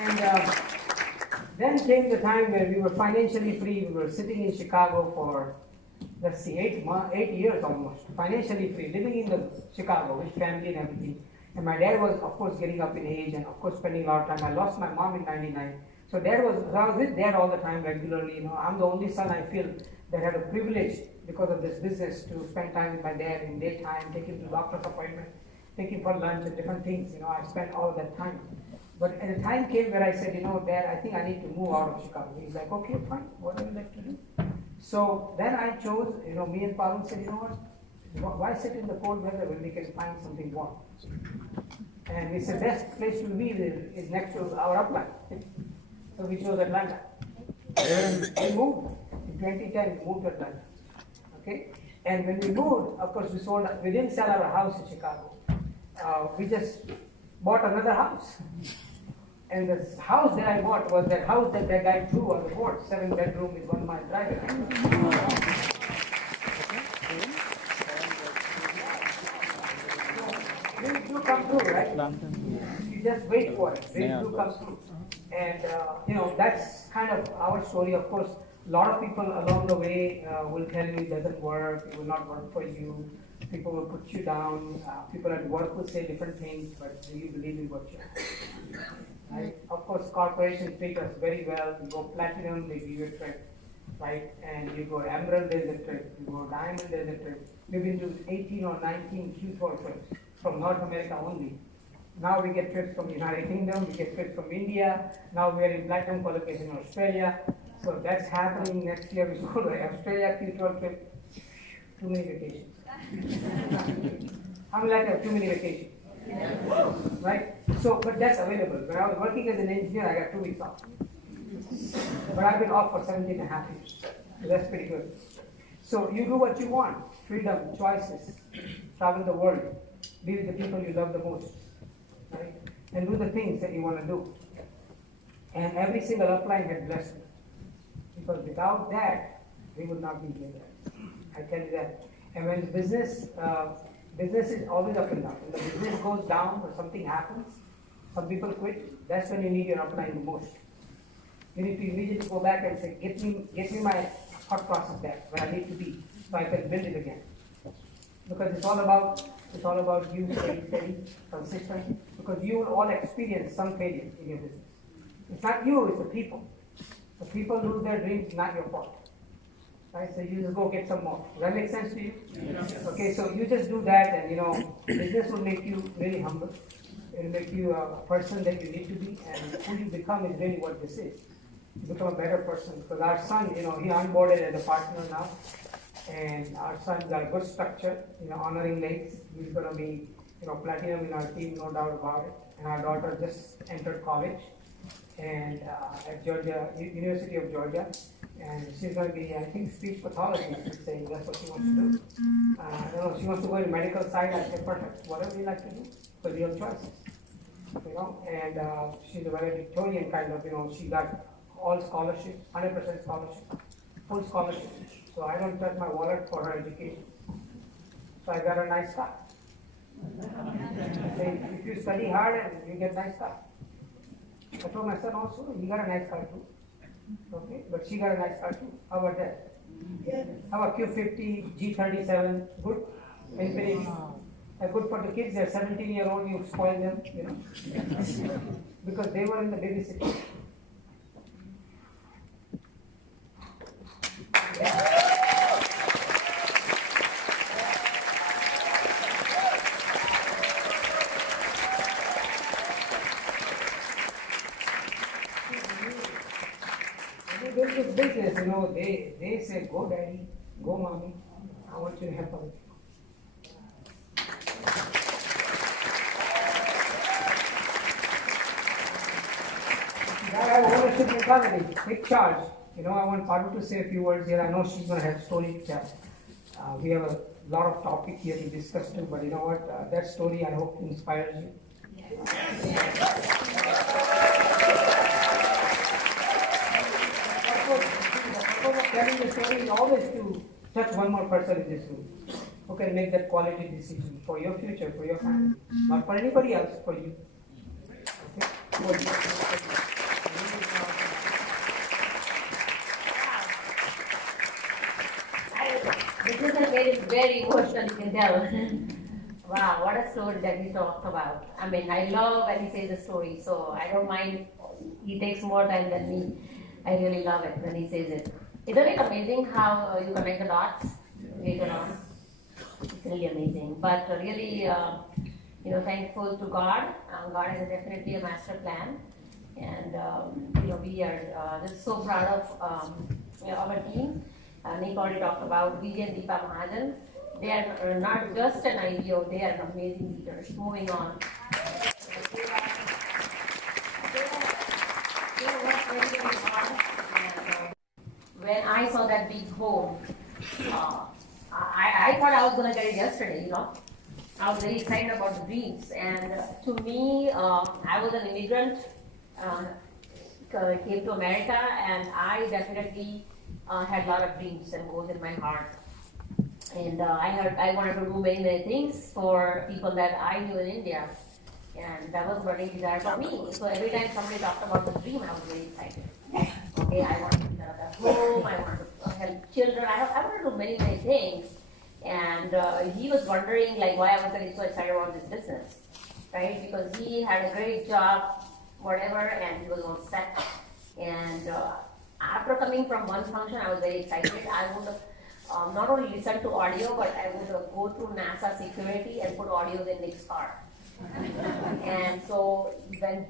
And then came the time where we were financially free. We were sitting in Chicago for, let's see, 8 years almost, financially free, living in the Chicago with family and everything. And my dad was, of course, getting up in age and, of course, spending a lot of time. I lost my mom in '99. So I was with dad all the time regularly. I'm the only son I feel that had a privilege because of this business to spend time with my dad in daytime, take him to doctor's appointment, take him for lunch and different things. I spent all of that time. But at the time came where I said, Dad, I think I need to move out of Chicago. He's like, okay, fine, what do you like to do? So then I chose, me and Parul said, why sit in the cold weather when we can find something warm? And we said, best place to be is next to our upline. So we chose Atlanta. We moved. In 2010, we moved to Atlanta. Okay? And when we moved, of course, we didn't sell our house in Chicago. We just bought another house. And the house that I bought was that house that guy drew on the board, 7 bedroom is 1 mile drive. Dreams do come true, right? You just wait for it. Dreams do come true. And that's kind of our story. Of course, a lot of people along the way will tell you it doesn't work, it will not work for you. People will put you down. People at work will say different things, but do you believe in what you have? Right? Of course, corporations treat us very well. You go platinum, they give you a trip, right? And you go emerald, there's a trip. You go diamond, there's a trip. We've been to 18 or 19 Q4 trips from North America only. Now we get trips from the United Kingdom, we get trips from India. Now we are in platinum qualification in Australia. So that's happening next year. We go to Australia Q12 trip. Too many vacations. I'm like too many vacations. Right? So, but that's available. When I was working as an engineer, I got 2 weeks off. But I've been off for 17 and a half years. So that's pretty good. So you do what you want. Freedom, choices, travel the world, be with the people you love the most. Right? And do the things that you want to do. And every single upline had blessed me. Because without that, we would not be here. I tell you that. And when the business is always up and down. When the business goes down or something happens, some people quit, that's when you need your upline the most. You need to immediately go back and say, get me my thought process back, where I need to be, so I can build it again. Because it's all about you staying steady, consistent, because you will all experience some failure in your business. It's not you, it's the people. The people lose their dreams, not your fault. Right? So you just go get some more. Does that make sense to you? Yes. Okay, so you just do that, and business will make you really humble. It will make you a person that you need to be, and who you become is really what this is. You become a better person. Because our son, he onboarded as a partner now, and our son's got a good structure, honoring lakes. He's going to be, platinum in our team, no doubt about it. And our daughter just entered college, and at Georgia, University of Georgia. And she's going to be, I think, speech pathologist, she's saying that's what she wants to do. I don't know, she wants to go in the medical side. I said, perfect, whatever you like to do, because you have choices. And she's a very Victorian kind of, she got all scholarships, 100% scholarship, full scholarship. So I don't touch my wallet for her education. So I got a nice car. I say, if you study hard, and you get nice car. I told my son also, he got a nice car too. Okay, but she got a nice car too. How about that? How about Q50, G37, good? Infinity. Good for the kids, they're 17-year-old, you spoil them, because they were in the babysitting. This business, they say, go daddy, go mommy, I want you to help other people. That has ownership mentality, take charge. I want Parul to say a few words here. I know she's going to have story to tell. We have a lot of topic here to discuss too, but you know what? That story I hope inspires you. Telling the story is always to touch one more person in this room who can make that quality decision for your future, for your family, not for anybody else, for you. Okay? This is a very emotional, you can tell. Wow, what a story that he talked about. I mean, I love when he says the story, so I don't mind. He takes more time than me. I really love it when he says it. Isn't it amazing how you connect the dots later on? It's really amazing. But really, thankful to God. God is definitely a master plan. And, we are just so proud of our team. Nick already talked about Vijay and Deepa Mahajan. They are not just an IBO, they are amazing leaders. Moving on. When I saw that big home, I thought I was going to get it yesterday, I was very excited about the dreams. And to me, I was an immigrant came to America, and I definitely had a lot of dreams and goals in my heart. And I wanted to do many, many things for people that I knew in India. And that was a burning desire for me. So every time somebody talked about the dream, I was very excited. Okay, I wanted to set up a home, I wanted to help children, I wanted to do many, many things. And he was wondering like why I was getting so excited about this business, right? Because he had a great job, whatever, and he was all set. And after coming from one function, I was very excited. I would not only listen to audio, but I would go through NASA security and put audios in Nick's car. And so I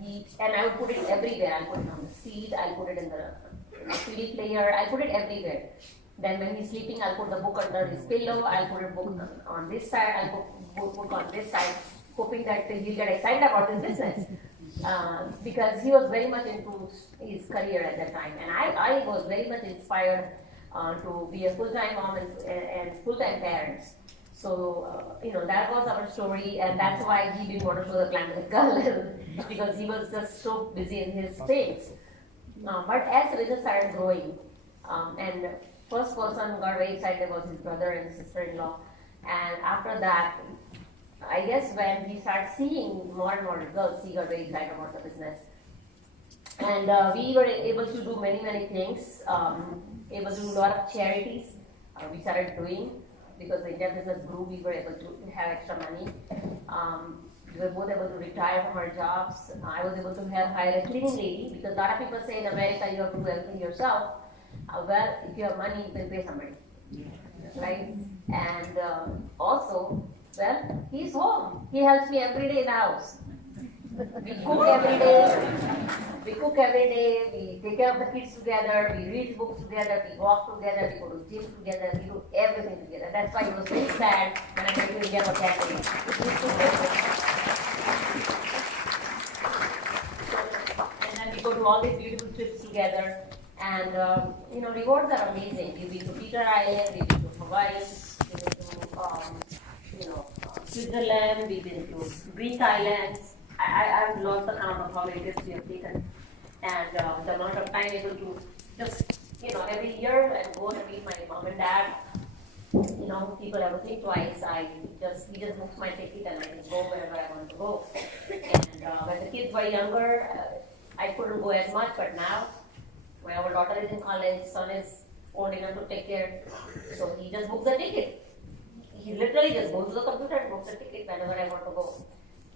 would put it everywhere. I'll put it on the seat, I'll put it in the CD player, I'll put it everywhere. Then when he's sleeping, I'll put the book under his pillow, I'll put a book on this side, I'll put book on this side, hoping that he'll get excited about his business. Because he was very much into his career at that time. And I was very much inspired to be a full-time mom and full-time parents. So, that was our story, and that's why he didn't want to show the plan to the girl, because he was just so busy in his things. But as the business started growing, and first person got very excited was his brother and sister-in-law, and after that, I guess when he started seeing more and more results, he got very excited about the business. And we were able to do many, many things, able to do a lot of charities we started doing. Because the India business grew, we were able to have extra money. We were both able to retire from our jobs. I was able to hire a cleaning lady, because a lot of people say in America you have to do everything yourself. Well, if you have money, you can pay somebody, right? And also, well, he's home. He helps me every day in the house. We cook every day, we take care of the kids together, we read books together, we walk together, we go to gym together, we do everything together. That's why he was very sad when I came to India for catering. And then we go to all these beautiful trips together, and rewards are amazing. We've been to Peter Island, we've been to Hawaii, we've been to Switzerland, we've been to Greek islands. I've lost the count of how many trips we have taken, and the amount of time able to just, every year and go and meet my mom and dad. People ever think twice. He just books my ticket and I can go wherever I want to go. And when the kids were younger, I couldn't go as much, but now my older daughter is in college, son is old enough to take care, so he just books the ticket. He literally just goes to the computer and books the ticket whenever I want to go.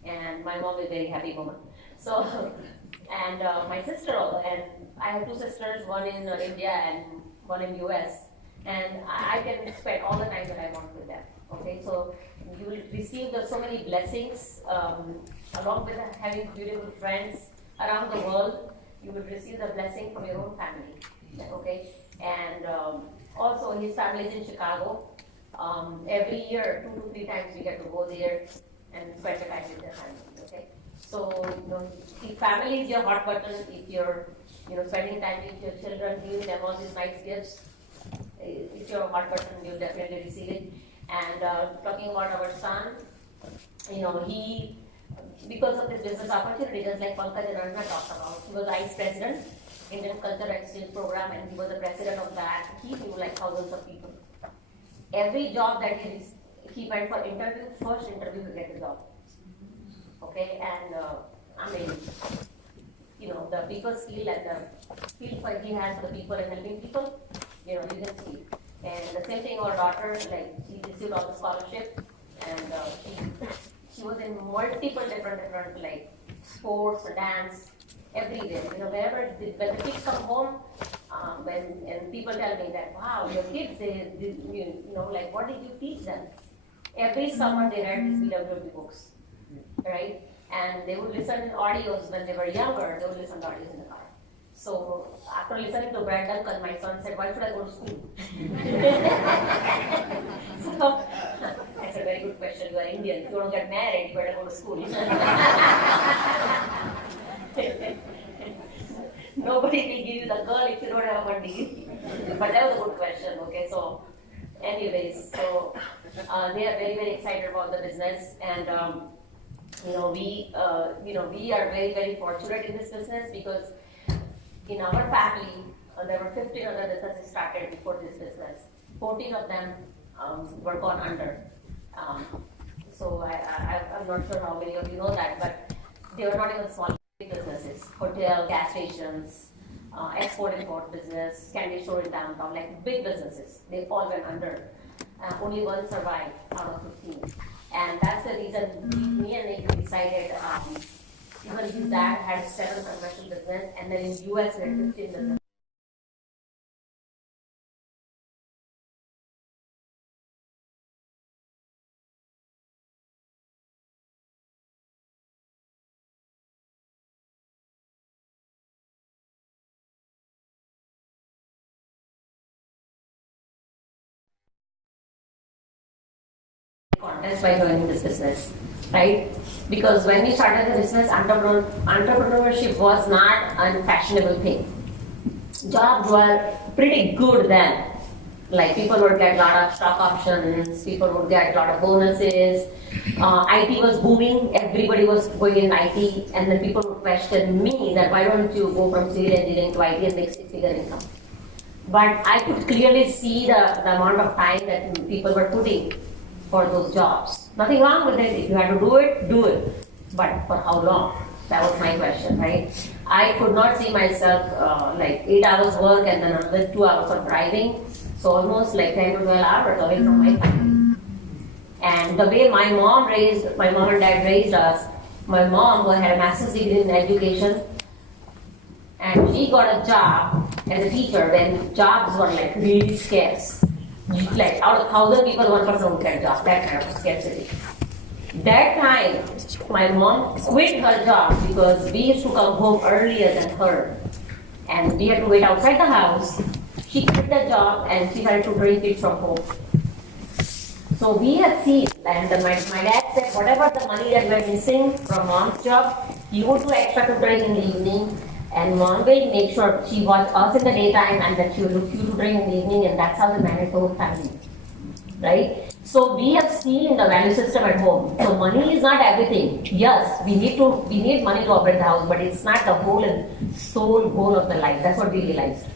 And my mom is a very happy woman. So, and my sister, and I have two sisters, one in India and one in US, and I can spend all the time that I want with them. Okay, so you will receive so many blessings, along with having beautiful friends around the world. You will receive the blessing from your own family. Okay, and also his family is in Chicago. Every year, 2 to 3 times we get to go there and spend the time with their family, okay? So, if family is your hot button, if you're, spending time with your children, giving them all these nice gifts, it's your hot button, you'll definitely receive it. And talking about our son, he, because of this business opportunity, just like Pankaj and Arna talked about, he was vice president, Indian Culture Exchange Program, and he was the president of that. He knew like thousands of people. Every job that he went for interview, first interview to get the job. Okay, and the people skill and the feel for he has the people and helping people, you can see. And the same thing our daughter, like she received all the scholarship, and she was in multiple different like sports, dance, everywhere. Wherever when the kids come home, and people tell me that wow, your kids, like what did you teach them? Every summer they read these BWB books, right? And they would listen to audios when they were younger. They would listen to audios in the car. So after listening to Brad Duncan, my son said, "Why should I go to school?" So that's a very good question. You are Indian. If you don't get married, you better go to school. Nobody will give you the girl if you don't have a degree. But that was a good question. Okay, so anyways, so they are very, very excited about the business, and We are very, very fortunate in this business because in our family, there were 15 other businesses started before this business. 14 of them were gone under. Um, I'm not sure how many of you know that, but they were not even small businesses. Hotel, gas stations, export-import business, candy store in downtown, like big businesses. They all went under. Only one survived out of 15. And that's the reason me and Nick decided, even his dad had 7 commercial business, and then in US we had 15 business. Contest by joining this business, right? Because when we started the business, entrepreneurship was not a fashionable thing. Jobs were pretty good then. Like people would get a lot of stock options, people would get a lot of bonuses. IT was booming, everybody was going in IT, and then people would question me that why don't you go from civil engineering to IT and make 6-figure income? But I could clearly see the amount of time that people were putting for those jobs. Nothing wrong with it. If you had to do it, do it. But for how long? That was my question, right? I could not see myself like 8 hours work and then another 2 hours of driving. So almost like 10 to 12 hours away from my family. And the way my mom and dad raised us, my mom had a master's degree in education and she got a job as a teacher when jobs were like really scarce. Like out of 1,000 people, 1% would get a job, that kind of scarcity. That time, my mom quit her job because we used to come home earlier than her. And we had to wait outside the house. She quit the job and she had to drink it from home. So we had seen, and my dad said, whatever the money that we're missing from mom's job, you would do extra tutoring in the evening. And mom will make sure she watch us in the daytime and that she will look you to drink in the evening, and that's how they manage the whole family. Right? So we have seen the value system at home. So money is not everything. Yes, we need money to operate the house, but it's not the whole and sole goal of the life. That's what we realized.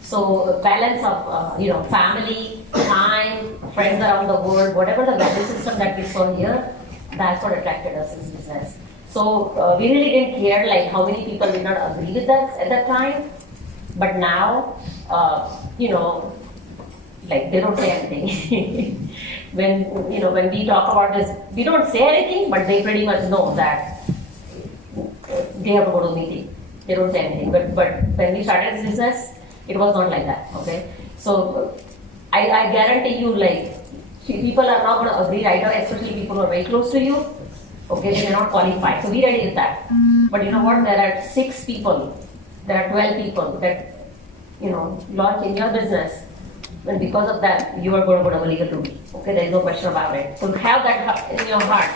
So balance of family, time, friends around the world, whatever the value system that we saw here, that's what attracted us in this business. So we really didn't care like how many people did not agree with us at that time. But now, like they don't say anything. when we talk about this, we don't say anything, but they pretty much know that they have to go to a meeting. They don't say anything. But when we started this business, it was not like that. Okay. So I guarantee you, like people are not going to agree right away, especially people who are very close to you. Okay, they may not qualify. So we ready with that. But you know what? There are 6 people, there are 12 people that launch in your business, and because of that, you are going to go to a legal route. Okay, there is no question about it. So have that in your heart.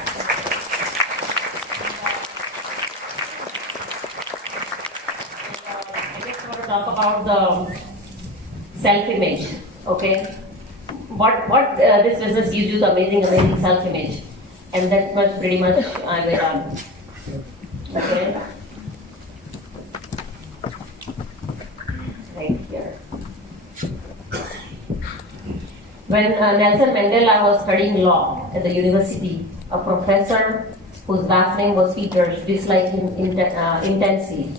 I just want to talk about the self-image. Okay, what this business gives you the amazing self-image. And that's pretty much I went on. Okay. Right here. When Nelson Mandela was studying law at the university, a professor whose last name was Peters disliked him intensely.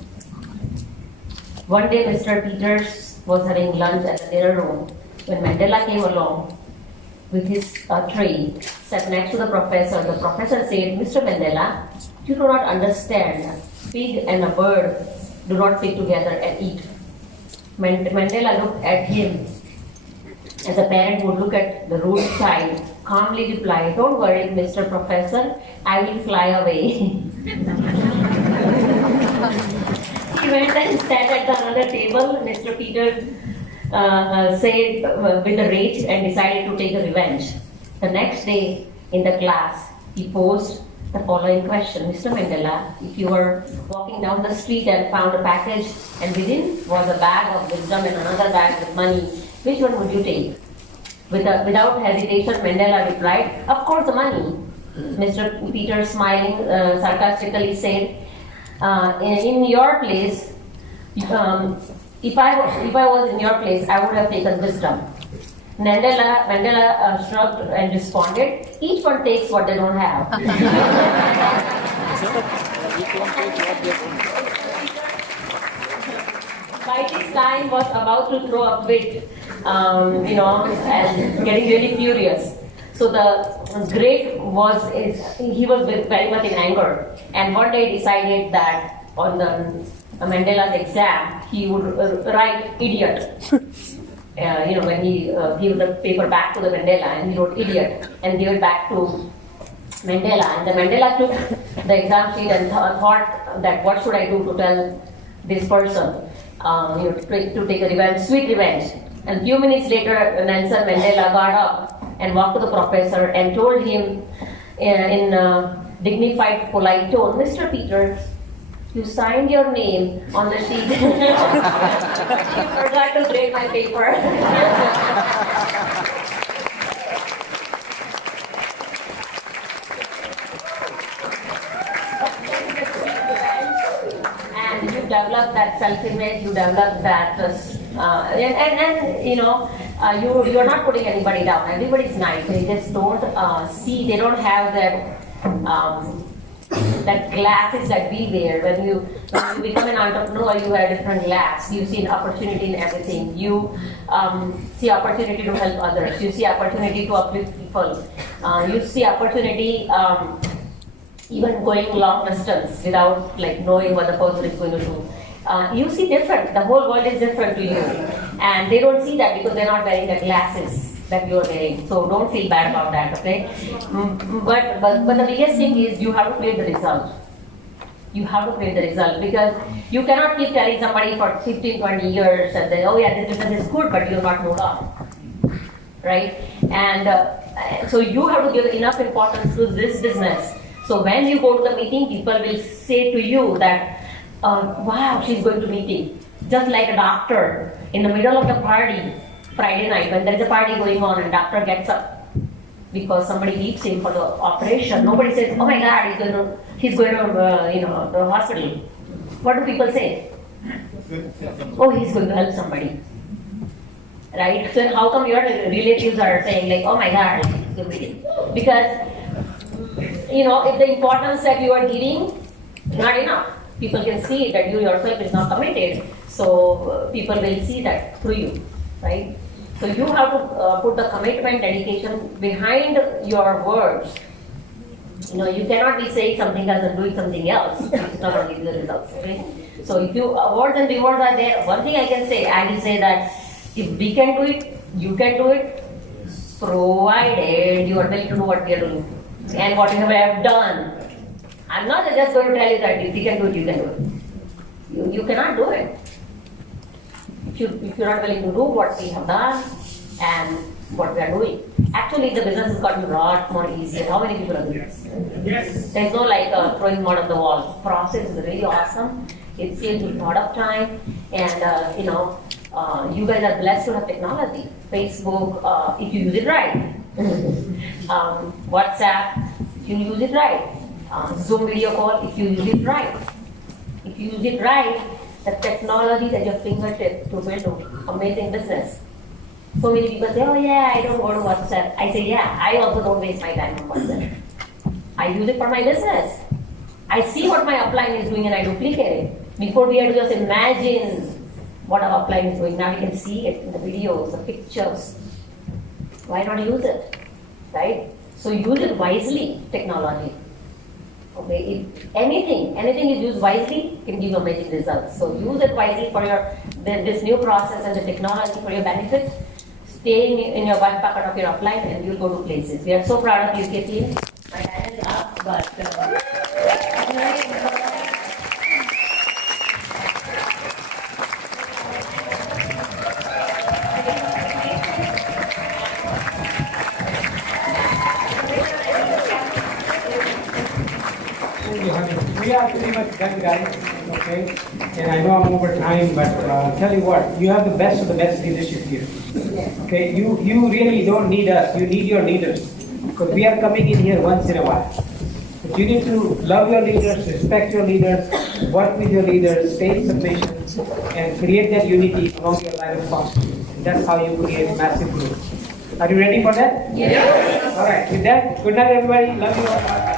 One day, Mr. Peters was having lunch at the dinner room when Mandela came along with his tray, sat next to the professor. The professor said, Mr. Mandela, you do not understand. Pig and a bird do not sit together and eat. Mandela looked at him as a parent would look at the rude child, calmly replied, don't worry, Mr. Professor, I will fly away. He went and sat at another table. Mr. Peters said with a rage and decided to take a revenge. The next day in the class, he posed the following question. Mr. Mandela, if you were walking down the street and found a package and within was a bag of wisdom and another bag with money, which one would you take? Without hesitation, Mandela replied, of course the money. Mr. Peter, smiling sarcastically, said, in your place, if I was in your place, I would have taken wisdom. Mandela shrugged and responded, each one takes what they don't have. By this time was about to throw a fit, and getting really furious. So the great he was very much in anger, and one day decided that on the Mandela's exam, he would write idiot. When he gave the paper back to the Mandela, and he wrote idiot and gave it back to Mandela, and the Mandela took the exam sheet and thought that what should I do to tell this person, to take a revenge, sweet revenge. And a few minutes later, Nelson Mandela got up and walked to the professor and told him in a dignified, polite tone, Mr. Peters, you signed your name on the sheet. You forgot to grade my paper. And you develop that self-image, you develop that, you're not putting anybody down. Everybody's nice. They just don't see, they don't have that glasses that we wear. When you become an entrepreneur, you wear a different glass. You see an opportunity in everything. You see opportunity to help others. You see opportunity to uplift people. You see opportunity even going long distance without knowing what the person is going to do. You see different. The whole world is different to you, and they don't see that because they're not wearing the glasses that you're wearing. So don't feel bad about that, okay? But the biggest thing is you have to create the result. You have to create the result, because you cannot keep telling somebody for 15, 20 years and then, oh yeah, this business is good, but you're not moved on, right? And so you have to give enough importance to this business. So when you go to the meeting, people will say to you that, wow, she's going to meeting. Just like a doctor in the middle of the party, Friday night, when there is a party going on and doctor gets up because somebody needs him for the operation, nobody says, oh my God, he's going to the hospital. What do people say? Oh, he's going to help somebody. Right? So how come your relatives are saying oh my God, he's going to be? Because, if the importance that you are giving, not enough. People can see that you yourself is not committed. So people will see that through you, right? So you have to put the commitment, dedication behind your words. You cannot be saying something else and doing something else. It's not going to give the results. Okay? So if you words and rewards are there, one thing I can say that if we can do it, you can do it, provided you are willing to do what we are doing and what you have done. I'm not just going to tell you that if you can do it, you can do it. You cannot do it. If you're not willing to do what we have done and what we are doing. Actually, the business has gotten a lot more easier. How many people are doing this? Yes. There's no throwing mud on the wall. Process is really awesome. It saves a lot of time, and you guys are blessed to have technology. Facebook, if you use it right. WhatsApp, if you use it right. Zoom video call, if you use it right. If you use it right, the technology is at your fingertip to build amazing business. So many people say, oh yeah, I don't go to WhatsApp. I say, yeah, I also don't waste my time on WhatsApp. I use it for my business. I see what my upline is doing and I duplicate it. Before we had to just imagine what our upline is doing. Now we can see it in the videos, the pictures. Why not use it, right? So use it wisely, technology. Okay, if anything is used wisely, it can give amazing results. So use it wisely for this new process and the technology for your benefit. Stay in your back pocket of your upline and you'll go to places. We are so proud of UK team. My time is up, but we are pretty much done, guys. Okay, and I know I'm over time, but tell you what, you have the best of the best leadership here. Okay, you really don't need us. You need your leaders. Because we are coming in here once in a while. But you need to love your leaders, respect your leaders, work with your leaders, stay in submission, and create that unity among your line of function. And that's how you create massive growth. Are you ready for that? Yes. All right. With that, good night, everybody. Love you all.